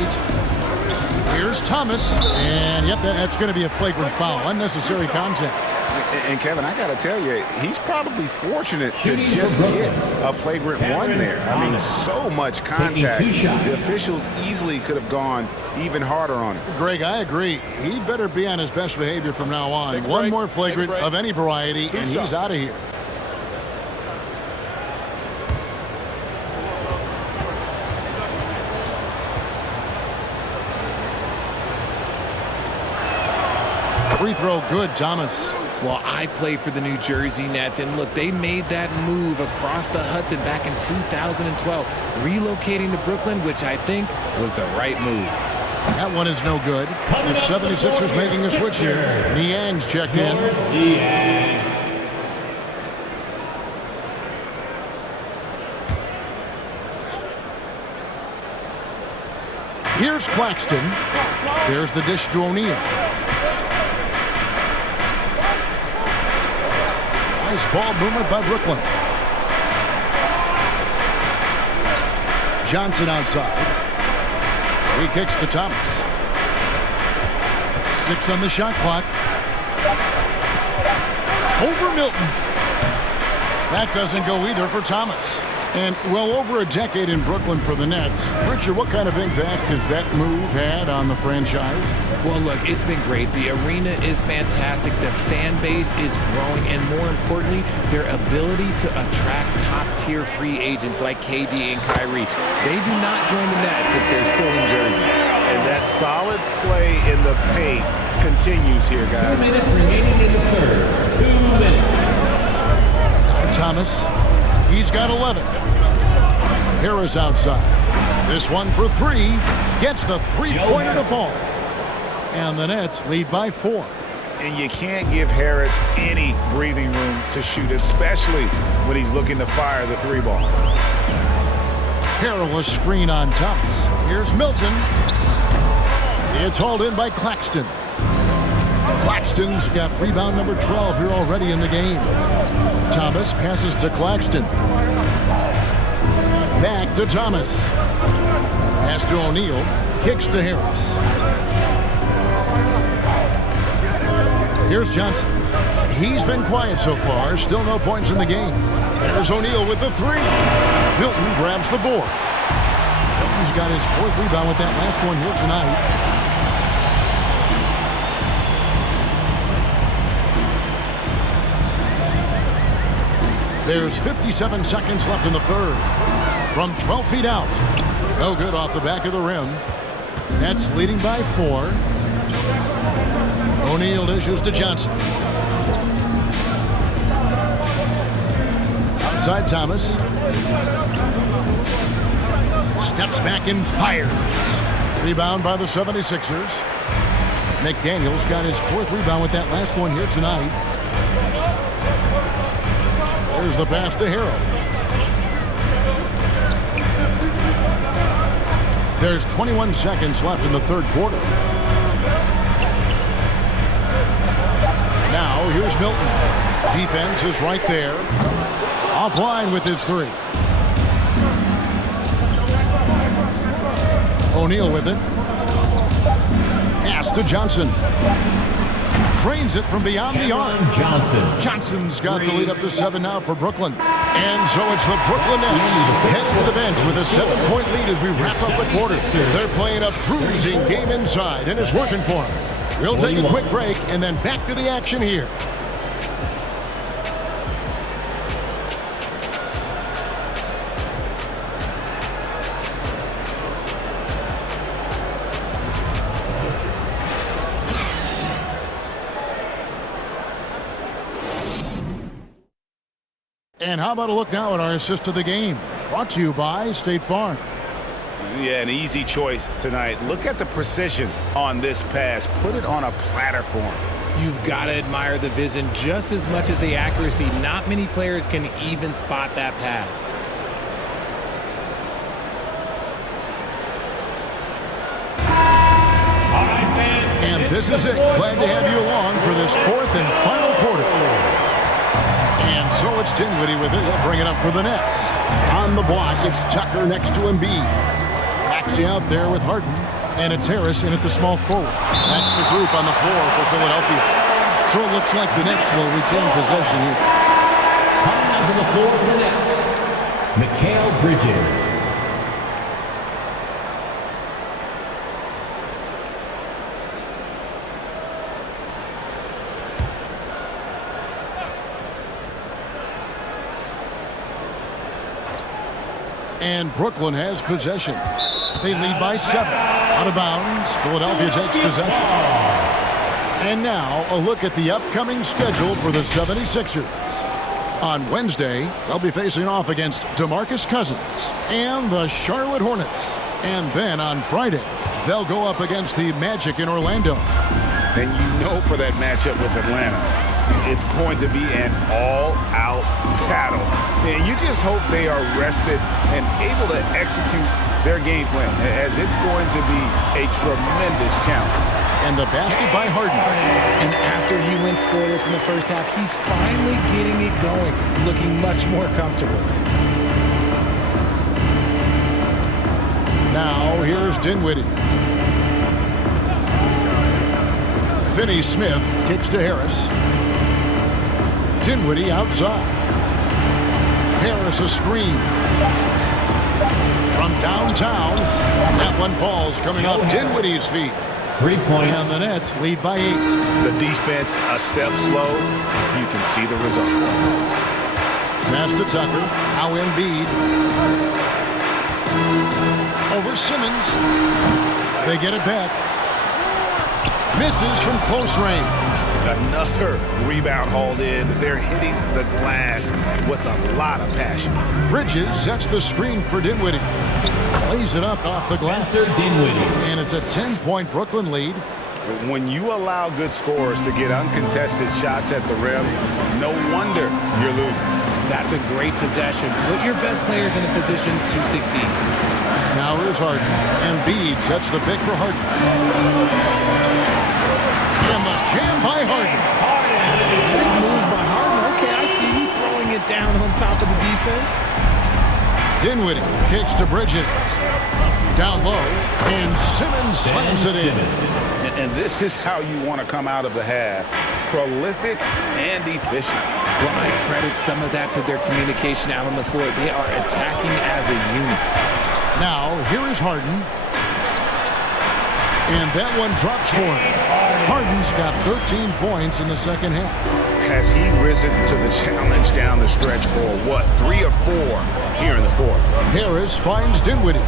Here's Thomas. And, yep, that's going to be a flagrant foul. Unnecessary contact. And Kevin, I got to tell you, he's probably fortunate to just get a flagrant one there. I mean, so much contact. The officials easily could have gone even harder on him. Greg, I agree. He better be on his best behavior from now on. One more flagrant of any variety, and he's out of here. Free throw good, Thomas. Well, I play for the New Jersey Nets, and look, they made that move across the Hudson back in 2012, relocating to Brooklyn, which I think was the right move. That one is no good. The 76ers making a switch here. Niang's checked in. Here's Claxton. There's the dish to O'Neal. Nice ball movement by Brooklyn. Johnson outside. He kicks to Thomas. 6 on the shot clock. Over Milton. That doesn't go either for Thomas. And well over a decade in Brooklyn for the Nets. Richard, what kind of impact has that move had on the franchise? Well, look, it's been great. The arena is fantastic. The fan base is growing. And more importantly, their ability to attract top-tier free agents like KD and Kyrie. They do not join the Nets if they're still in Jersey. And that solid play in the paint continues here, guys. 2 minutes remaining in the third. 2 minutes. Thomas, he's got 11. Harris outside. This one for 3. Gets the three-pointer to fall. And the Nets lead by 4. And you can't give Harris any breathing room to shoot, especially when he's looking to fire the 3-ball. Perilous screen on Thomas. Here's Milton. It's hauled in by Claxton. Claxton's got rebound number 12 here already in the game. Thomas passes to Claxton. Back to Thomas. Pass to O'Neal. Kicks to Harris. Here's Johnson. He's been quiet so far. Still no points in the game. There's O'Neal with the 3. Milton grabs the board. Milton's got his 4th rebound with that last one here tonight. There's 57 seconds left in the third. From 12 feet out. No good off the back of the rim. Nets leading by 4. O'Neal dishes to Johnson. Outside Thomas. Steps back and fires. Rebound by the 76ers. McDaniels got his 4th rebound with that last one here tonight. There's the pass to Harrell. There's 21 seconds left in the third quarter. Now, here's Milton. Defense is right there. Offline with his 3. O'Neal with it. Pass to Johnson. Drains it from beyond the arc. Johnson's got the lead up to 7 now for Brooklyn. And so it's the Brooklyn Nets heading to the bench with a 7-point lead as we wrap up the quarter. They're playing a bruising game inside, and it's working for them. We'll take a quick break and then back to the action here. And how about a look now at our assist of the game? Brought to you by State Farm. Yeah, an easy choice tonight. Look at the precision on this pass. Put it on a platter for him. You've got to admire the vision just as much as the accuracy. Not many players can even spot that pass. And this is it. Glad to have you along for this 4th and final quarter. And so it's Dinwiddie with it. He'll bring it up for the Nets. On the block, it's Tucker next to Embiid. Maxey out there with Harden. And it's Harris in at the small forward. That's the group on the floor for Philadelphia. So it looks like the Nets will retain possession here. Coming out to the floor for the Nets, Mikal Bridges. And Brooklyn has possession. They lead by 7. Out of bounds, Philadelphia takes possession. And now, a look at the upcoming schedule for the 76ers. On Wednesday, they'll be facing off against DeMarcus Cousins and the Charlotte Hornets. And then on Friday, they'll go up against the Magic in Orlando. And you know for that matchup with Atlanta, it's going to be an all-out battle. And you just hope they are rested and able to execute their game plan, as it's going to be a tremendous challenge. And the basket by Harden. And after he went scoreless in the first half, he's finally getting it going, looking much more comfortable. Now, here's Dinwiddie. Finney-Smith kicks to Harris. Dinwiddie outside. Harris a screen. From downtown, that one falls coming off Dinwiddie's feet. 3 points. And the Nets lead by 8. The defense a step slow. You can see the results. Pass to Tucker. Now Embiid. Over Simmons. They get it back. Misses from close range. Another rebound hauled in. They're hitting the glass with a lot of passion. Bridges sets the screen for Dinwiddie. Lays it up off the glass. And it's a 10-point Brooklyn lead. When you allow good scorers to get uncontested shots at the rim, no wonder you're losing. That's a great possession. Put your best players in a position to succeed. Now here's Harden. Embiid sets the pick for Harden. And the jam by Harden. Big move by Harden. Okay, I see you throwing it down on top of the defense. Dinwiddie kicks to Bridges. Down low. And Simmons slams it in. And this is how you want to come out of the half. Prolific and efficient. Well, I credit some of that to their communication out on the floor. They are attacking as a unit. Now, here is Harden. And that one drops for him. Harden's got 13 points in the second half. Has he risen to the challenge down the stretch, or what? 3 or 4 here in the fourth. Harris finds Dinwiddie.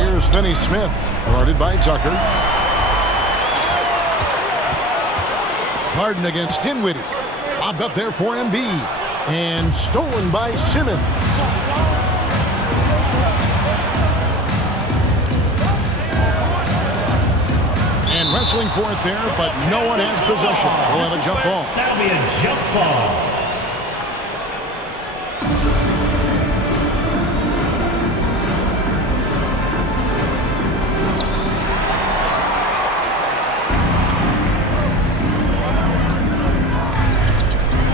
Here's Finney-Smith, guarded by Tucker. Harden against Dinwiddie. Lobbed up there for Embiid. And stolen by Simmons. And wrestling for it there, but no one has possession. We'll have a jump ball. That'll be a jump ball.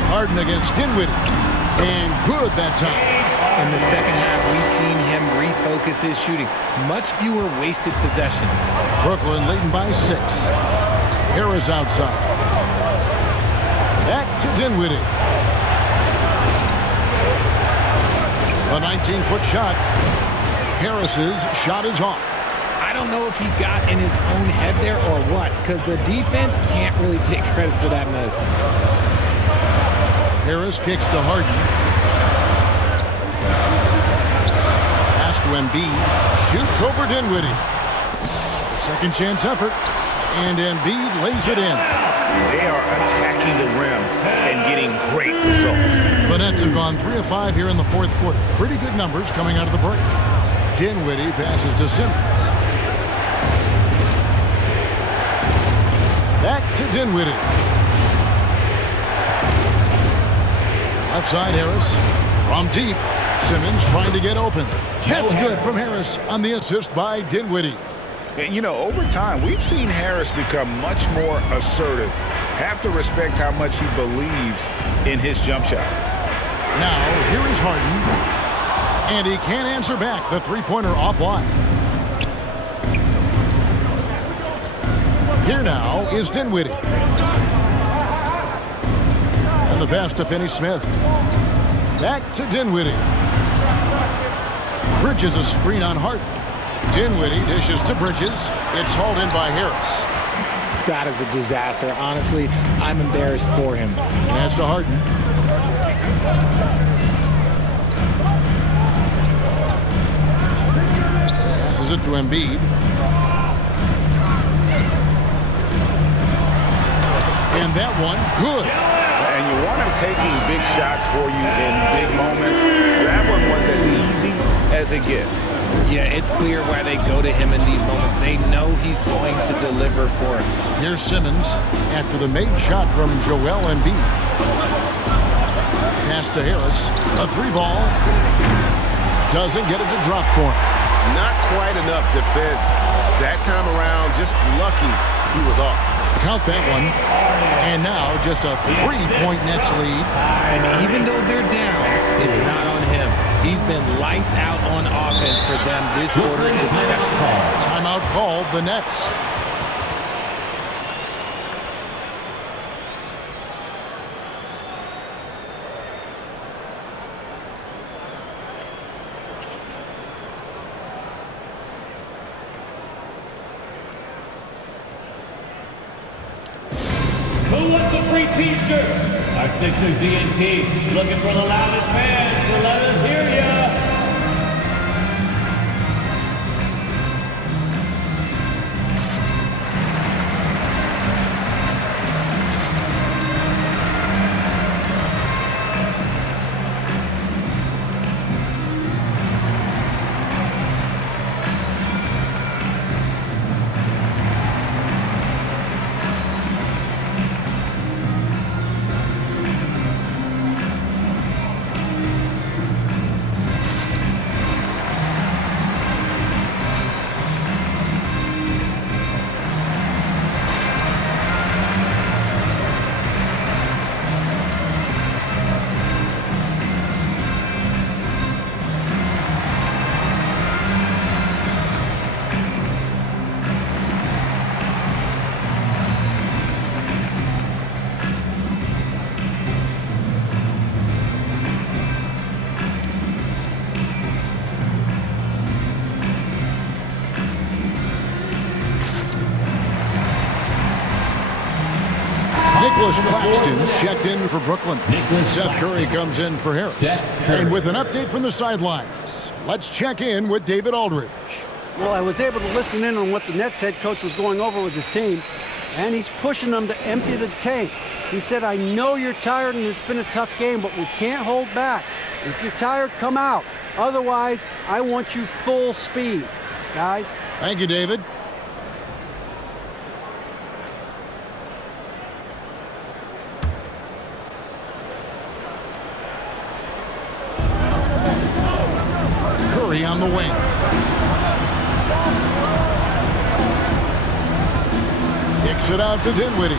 Harden against Dinwiddie. And good that time. In the second half, we've seen him refocus his shooting. Much fewer wasted possessions. Brooklyn leading by 6. Harris outside. Back to Dinwiddie. A 19-foot shot. Harris's shot is off. I don't know if he got in his own head there or what, because the defense can't really take credit for that miss. Harris kicks to Harden. Pass to Embiid. Shoots over Dinwiddie. A second chance effort. And Embiid lays it in. They are attacking the rim and getting great results. The Nets have gone 3 of 5 here in the fourth quarter. Pretty good numbers coming out of the break. Dinwiddie passes to Simmons. Back to Dinwiddie. Left side Harris. From deep. Simmons trying to get open. That's good from Harris on the assist by Dinwiddie. And, you know, over time, we've seen Harris become much more assertive. Have to respect how much he believes in his jump shot. Now, here is Harden. And he can't answer back the three-pointer offline. Here now is Dinwiddie. And the pass to Finney-Smith. Back to Dinwiddie. Bridges a screen on Harden. Dinwiddie dishes to Bridges. It's hauled in by Harris. That is a disaster. Honestly, I'm embarrassed for him. Pass to Harden. Passes it to Embiid. And that one, good. And you want him taking big shots for you in big moments. That one was as easy as it gets. Yeah, it's clear why they go to him in these moments. They know he's going to deliver for him. Here's Simmons after the made shot from Joel Embiid. Pass to Harris. A 3-ball. Doesn't get it to drop for him. Not quite enough defense that time around. Just lucky he was off. Count that one. And now just a 3-point Nets lead. And even though they're down, it's not on him. He's been lights out on offense for them this quarter especially. Timeout called the Nets. Who wants a free t-shirt? Our Sixers ENT looking for the loudest fans, so let us hear ya. Claxton's checked in for Brooklyn. Seth Curry comes in for Harris. And with an update from the sidelines, let's check in with David Aldridge. Well, I was able to listen in on what the Nets head coach was going over with his team, and he's pushing them to empty the tank. He said, I know you're tired and it's been a tough game, but we can't hold back. If you're tired, come out. Otherwise, I want you full speed. Guys? Thank you, David. On the wing. Kicks it out to Dinwiddie.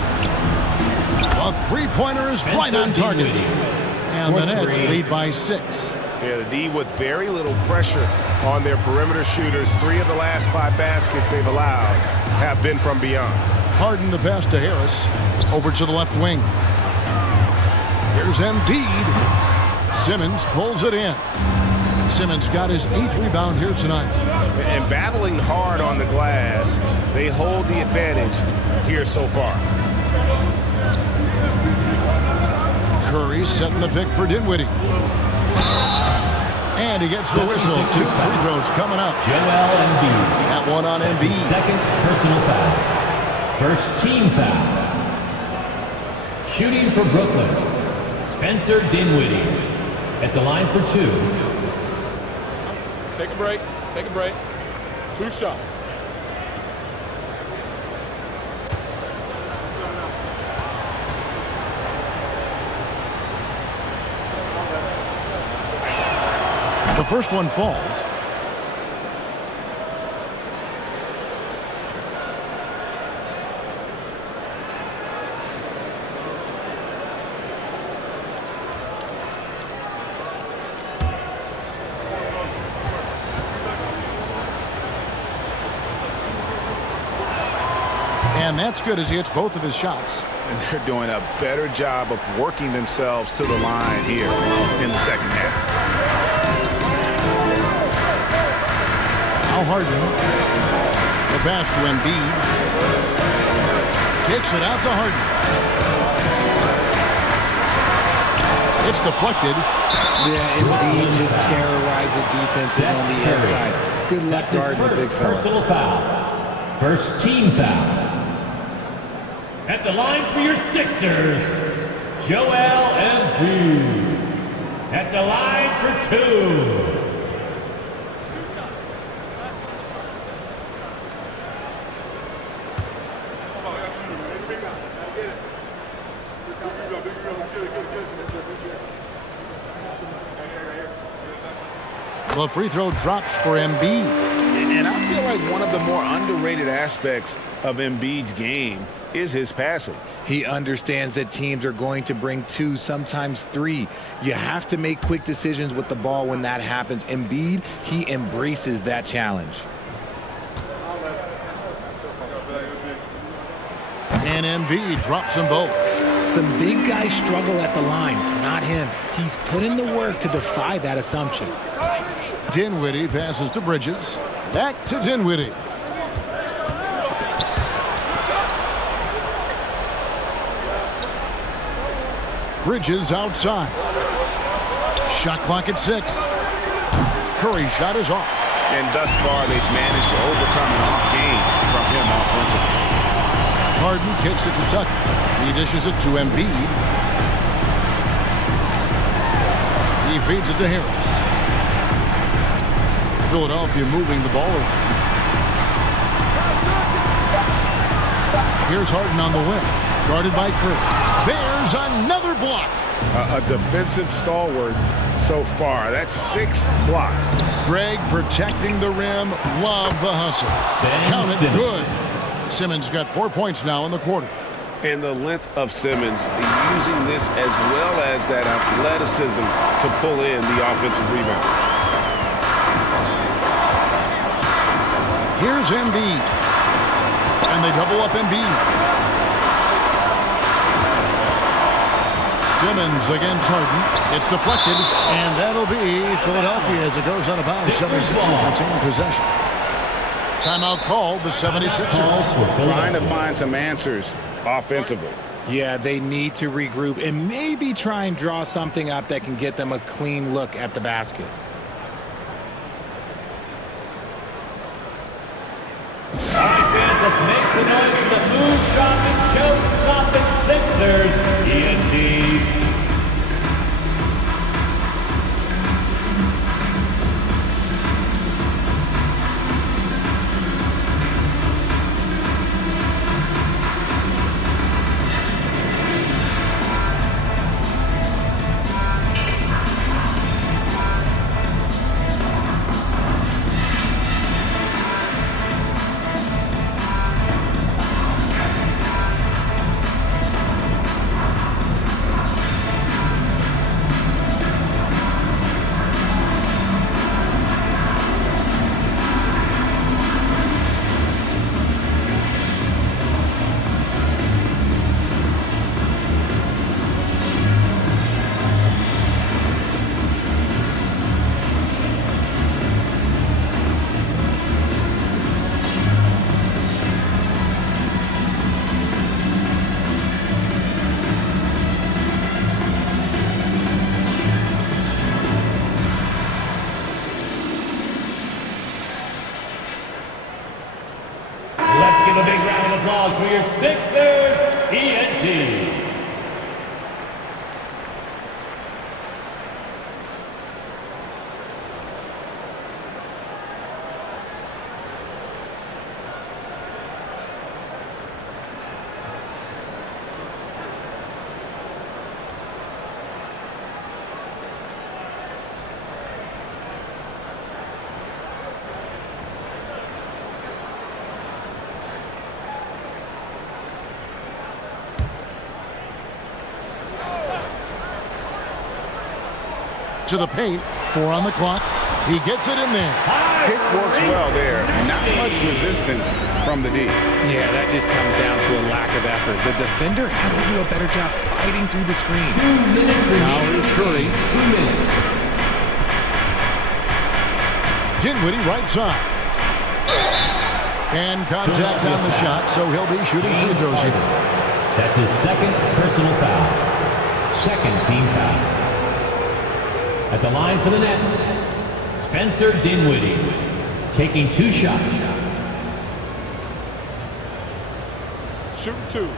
A three-pointer is right on target. And the Nets lead by 6. Yeah, the D with very little pressure on their perimeter shooters. 3 of the last 5 baskets they've allowed have been from beyond. Harden the pass to Harris. Over to the left wing. Here's Embiid. Simmons pulls it in. Simmons got his 8th rebound here tonight. And battling hard on the glass, they hold the advantage here so far. Curry setting the pick for Dinwiddie. And he gets the whistle. 2 free throws coming up. Joel Embiid. That one on That's his Embiid. second personal foul. First team foul. Shooting for Brooklyn, Spencer Dinwiddie. At the line for 2. Take a break. Take a break. 2 shots. The first one falls. And that's good as he hits both of his shots. And they're doing a better job of working themselves to the line here in the second half. Now Harden. The pass to Embiid. Kicks it out to Harden. It's deflected. Yeah, Embiid just terrorizes defenses on the inside. Good luck guarding the big fella. Personal foul. First team foul. At the line for your Sixers, Joel Embiid. At the line for 2. The free throw drops for Embiid. And I feel like one of the more underrated aspects of Embiid's game is his passing. He understands that teams are going to bring 2, sometimes 3. You have to make quick decisions with the ball when that happens. Embiid, he embraces that challenge. And Embiid drops them both. Some big guys struggle at the line, not him. He's put in the work to defy that assumption. Dinwiddie passes to Bridges. Back to Dinwiddie. Bridges outside. Shot clock at 6. Curry's shot is off. And thus far, they've managed to overcome an off game from him offensively. Harden kicks it to Tucker. He dishes it to Embiid. He feeds it to Harris. Philadelphia moving the ball around. Here's Harden on the wing. Guarded by Curry. There's another block. A defensive stalwart so far. That's 6 blocks. Greg protecting the rim. Love the hustle. Count it. Good. Simmons got 4 points now in the quarter. And the length of Simmons using this as well as that athleticism to pull in the offensive rebound. Here's Embiid. And they double up Embiid. Simmons against Harden. It's deflected, and that'll be Philadelphia as it goes out of bounds. 76ers retain possession. Timeout called, the 76ers. Trying to find some answers offensively. Yeah, they need to regroup and maybe try and draw something up that can get them a clean look at the basket. All right, fans, let's make some noise for the move-dropping, show-stopping Sixers. ENT. To the paint. 4 on the clock. He gets it in there. Pick works well there. Not much resistance from the D. Yeah, that just comes down to a lack of effort. The defender has to do a better job fighting through the screen. 2 minutes Now remaining. here's Curry. 2 minutes. Dinwiddie right side. And contact on the shot, so he'll be shooting free throws here. That's his second personal foul. Second team foul. At the line for the Nets, Spencer Dinwiddie, taking 2 shots. Shoot 2.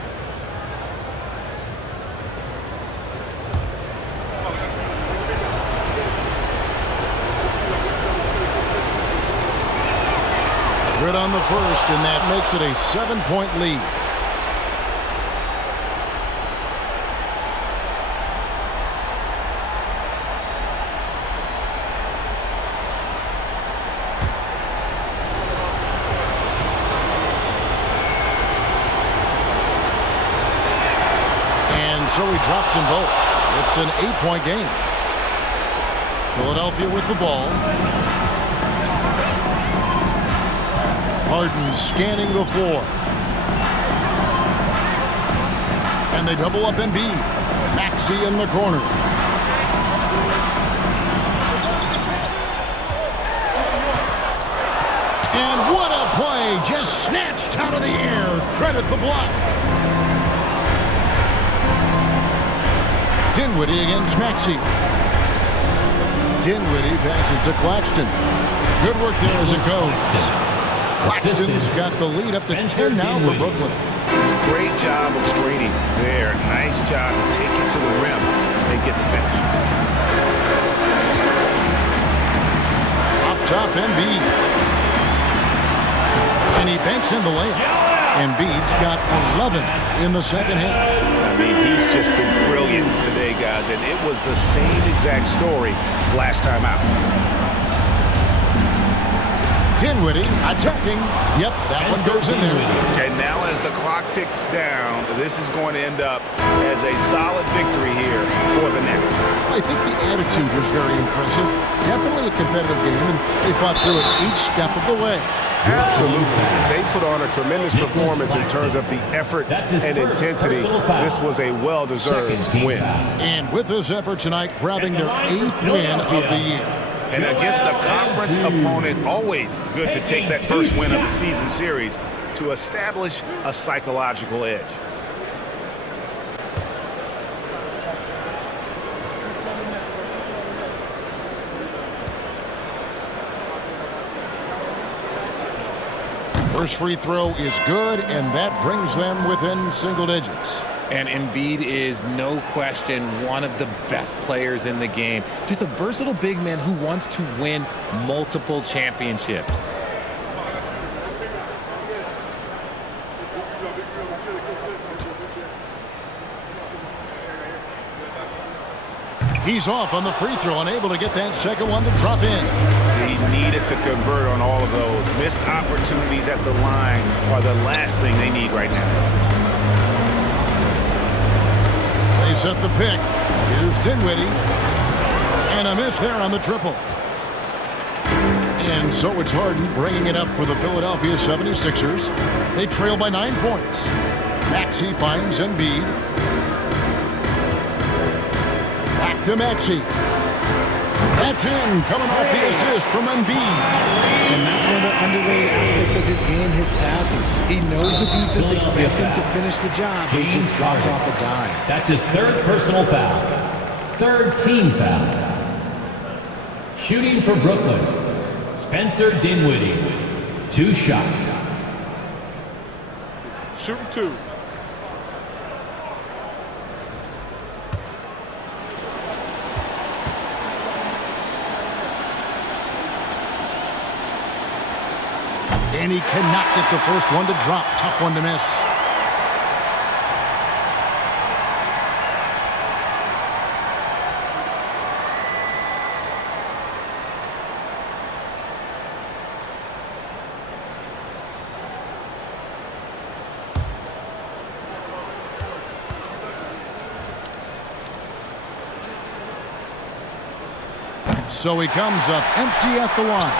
Good on the first, and that makes it a 7-point lead. And so he drops them both. It's an 8-point game. Philadelphia with the ball. Harden scanning the floor. And they double up Embiid. Maxey in the corner. And what a play! Just snatched out of the air. Credit the block. Dinwiddie against Maxey. Dinwiddie passes to Claxton. Good work there as it goes. Claxton's got the lead up to 10 now for Brooklyn. Great job of screening there. Nice job to take it to the rim and get the finish. Up top, Embiid. And he banks in the layup. Embiid's got 11 in the second half. I mean, he's just been brilliant today, guys, and it was the same exact story last time out. Dinwiddie attacking. Yep, that one goes in there. And now as the clock ticks down, this is going to end up as a solid victory here for the Nets. I think the attitude was very impressive. Definitely a competitive game, and they fought through it each step of the way. Absolutely. They put on a tremendous performance in terms of the effort and intensity. This was a well-deserved win. And with this effort tonight, grabbing their 8th win of the year. And against a conference opponent, always good to take that first win of the season series to establish a psychological edge. First free throw is good, and that brings them within single digits. And Embiid is, no question, one of the best players in the game. Just a versatile big man who wants to win multiple championships. He's off on the free throw, unable to get that second one to drop in. He needed to convert on all of those. Missed opportunities at the line are the last thing they need right now. They set the pick. Here's Dinwiddie. And a miss there on the triple. And so it's Harden bringing it up for the Philadelphia 76ers. They trail by 9 points. Maxey finds Embiid. Back to Maxey. That's in, coming off the assist from Embiid. And that's one of the underrated aspects of his game, his passing. He knows the defense expects him to finish the job, but he just drops off a dime. That's his 3rd personal foul. 3rd team foul. Shooting for Brooklyn, Spencer Dinwiddie. 2 shots. Shooting 2. And he cannot get the first one to drop. Tough one to miss. So he comes up empty at the line.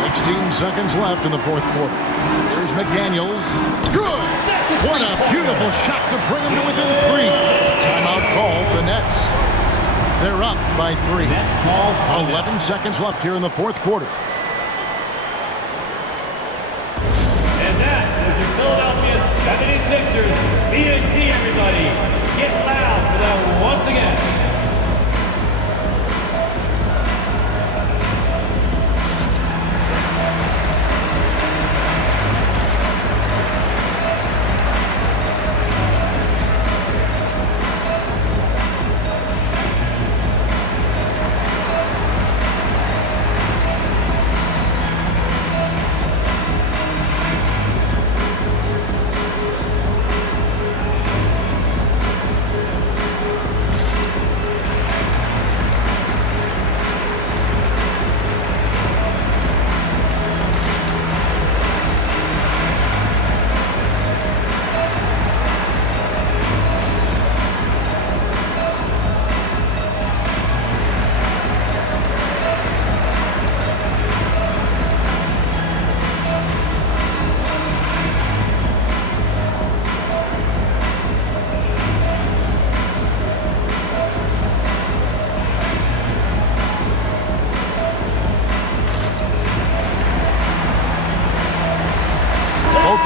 16 seconds left in the fourth quarter. Here's McDaniels. Good! What a beautiful shot to bring him to within 3. Timeout called the Nets. They're up by 3. 11 seconds left here in the fourth quarter. And that was your Philadelphia 76ers. BNT, everybody. Get loud for that once again.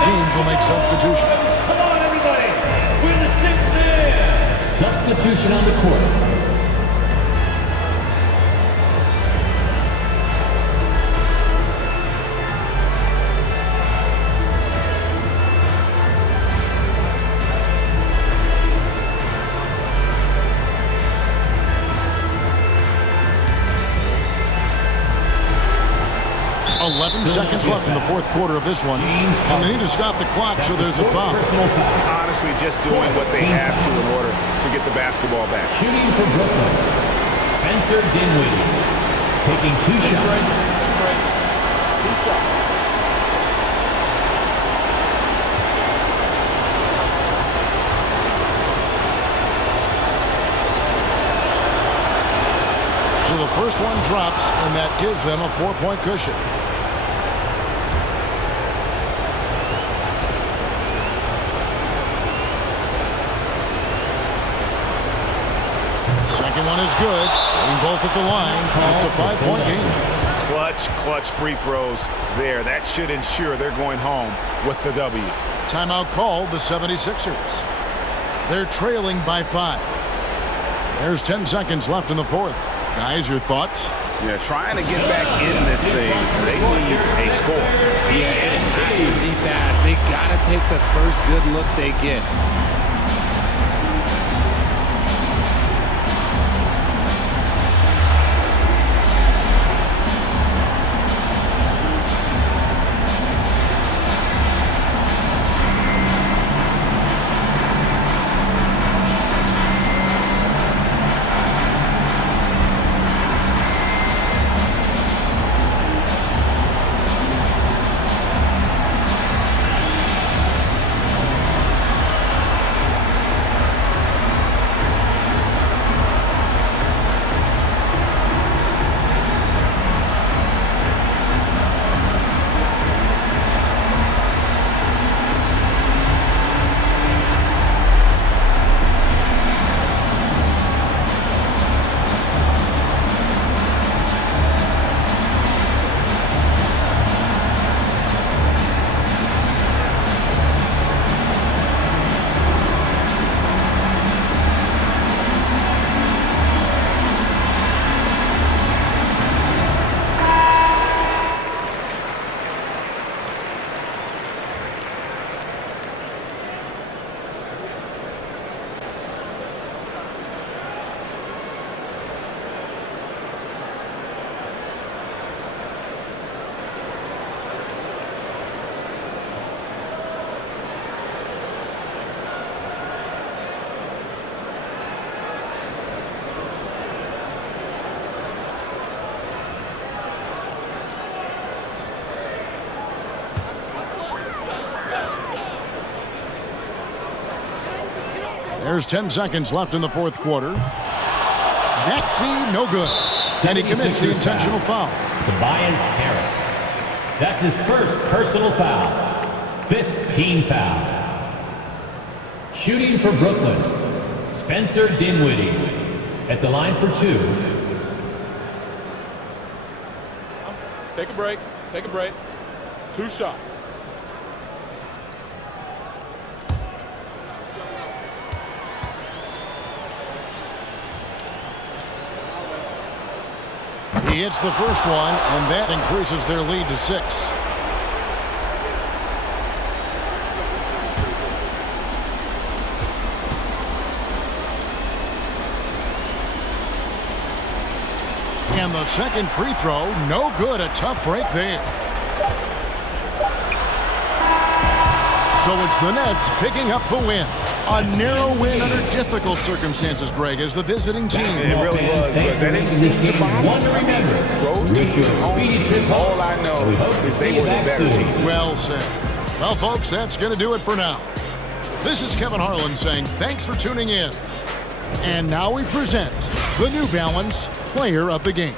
Teams will make substitutions. Come on, everybody. We're the sixth man. Substitution on the court. 11 seconds left in the fourth quarter of this one. And they need to stop the clock, so there's a foul. Honestly, just doing what they have to in order to get the basketball back. Shooting for Brooklyn, Spencer Dinwiddie. Taking 2 shots. 2 shots. So the first one drops, and that gives them a 4-point cushion. Second one is good. Aim both at the line. It's a 5-point game. Clutch free throws there. That should ensure they're going home with the W. Timeout called the 76ers. They're trailing by 5. There's 10 seconds left in the fourth. Guys, your thoughts? Yeah, trying to get back in this thing. They need a score. Yeah, it has to be fast. They got to take the first good look they get. There's 10 seconds left in the fourth quarter. Maxey, no good. And he commits the intentional foul. Tobias Harris. That's his first personal foul. 5th team foul. Shooting for Brooklyn, Spencer Dinwiddie. At the line for 2. Take a break. Take a break. 2 shots. He hits the first one, and that increases their lead to 6. And the second free throw, no good. A tough break there. So it's the Nets picking up the win. A narrow win under difficult circumstances, Greg, as the visiting team. It really was, but that didn't seem to bother them. Road team, home team, all I know is they were the better team. Well said. Well, folks, that's going to do it for now. This is Kevin Harlan saying thanks for tuning in. And now we present the New Balance Player of the Game.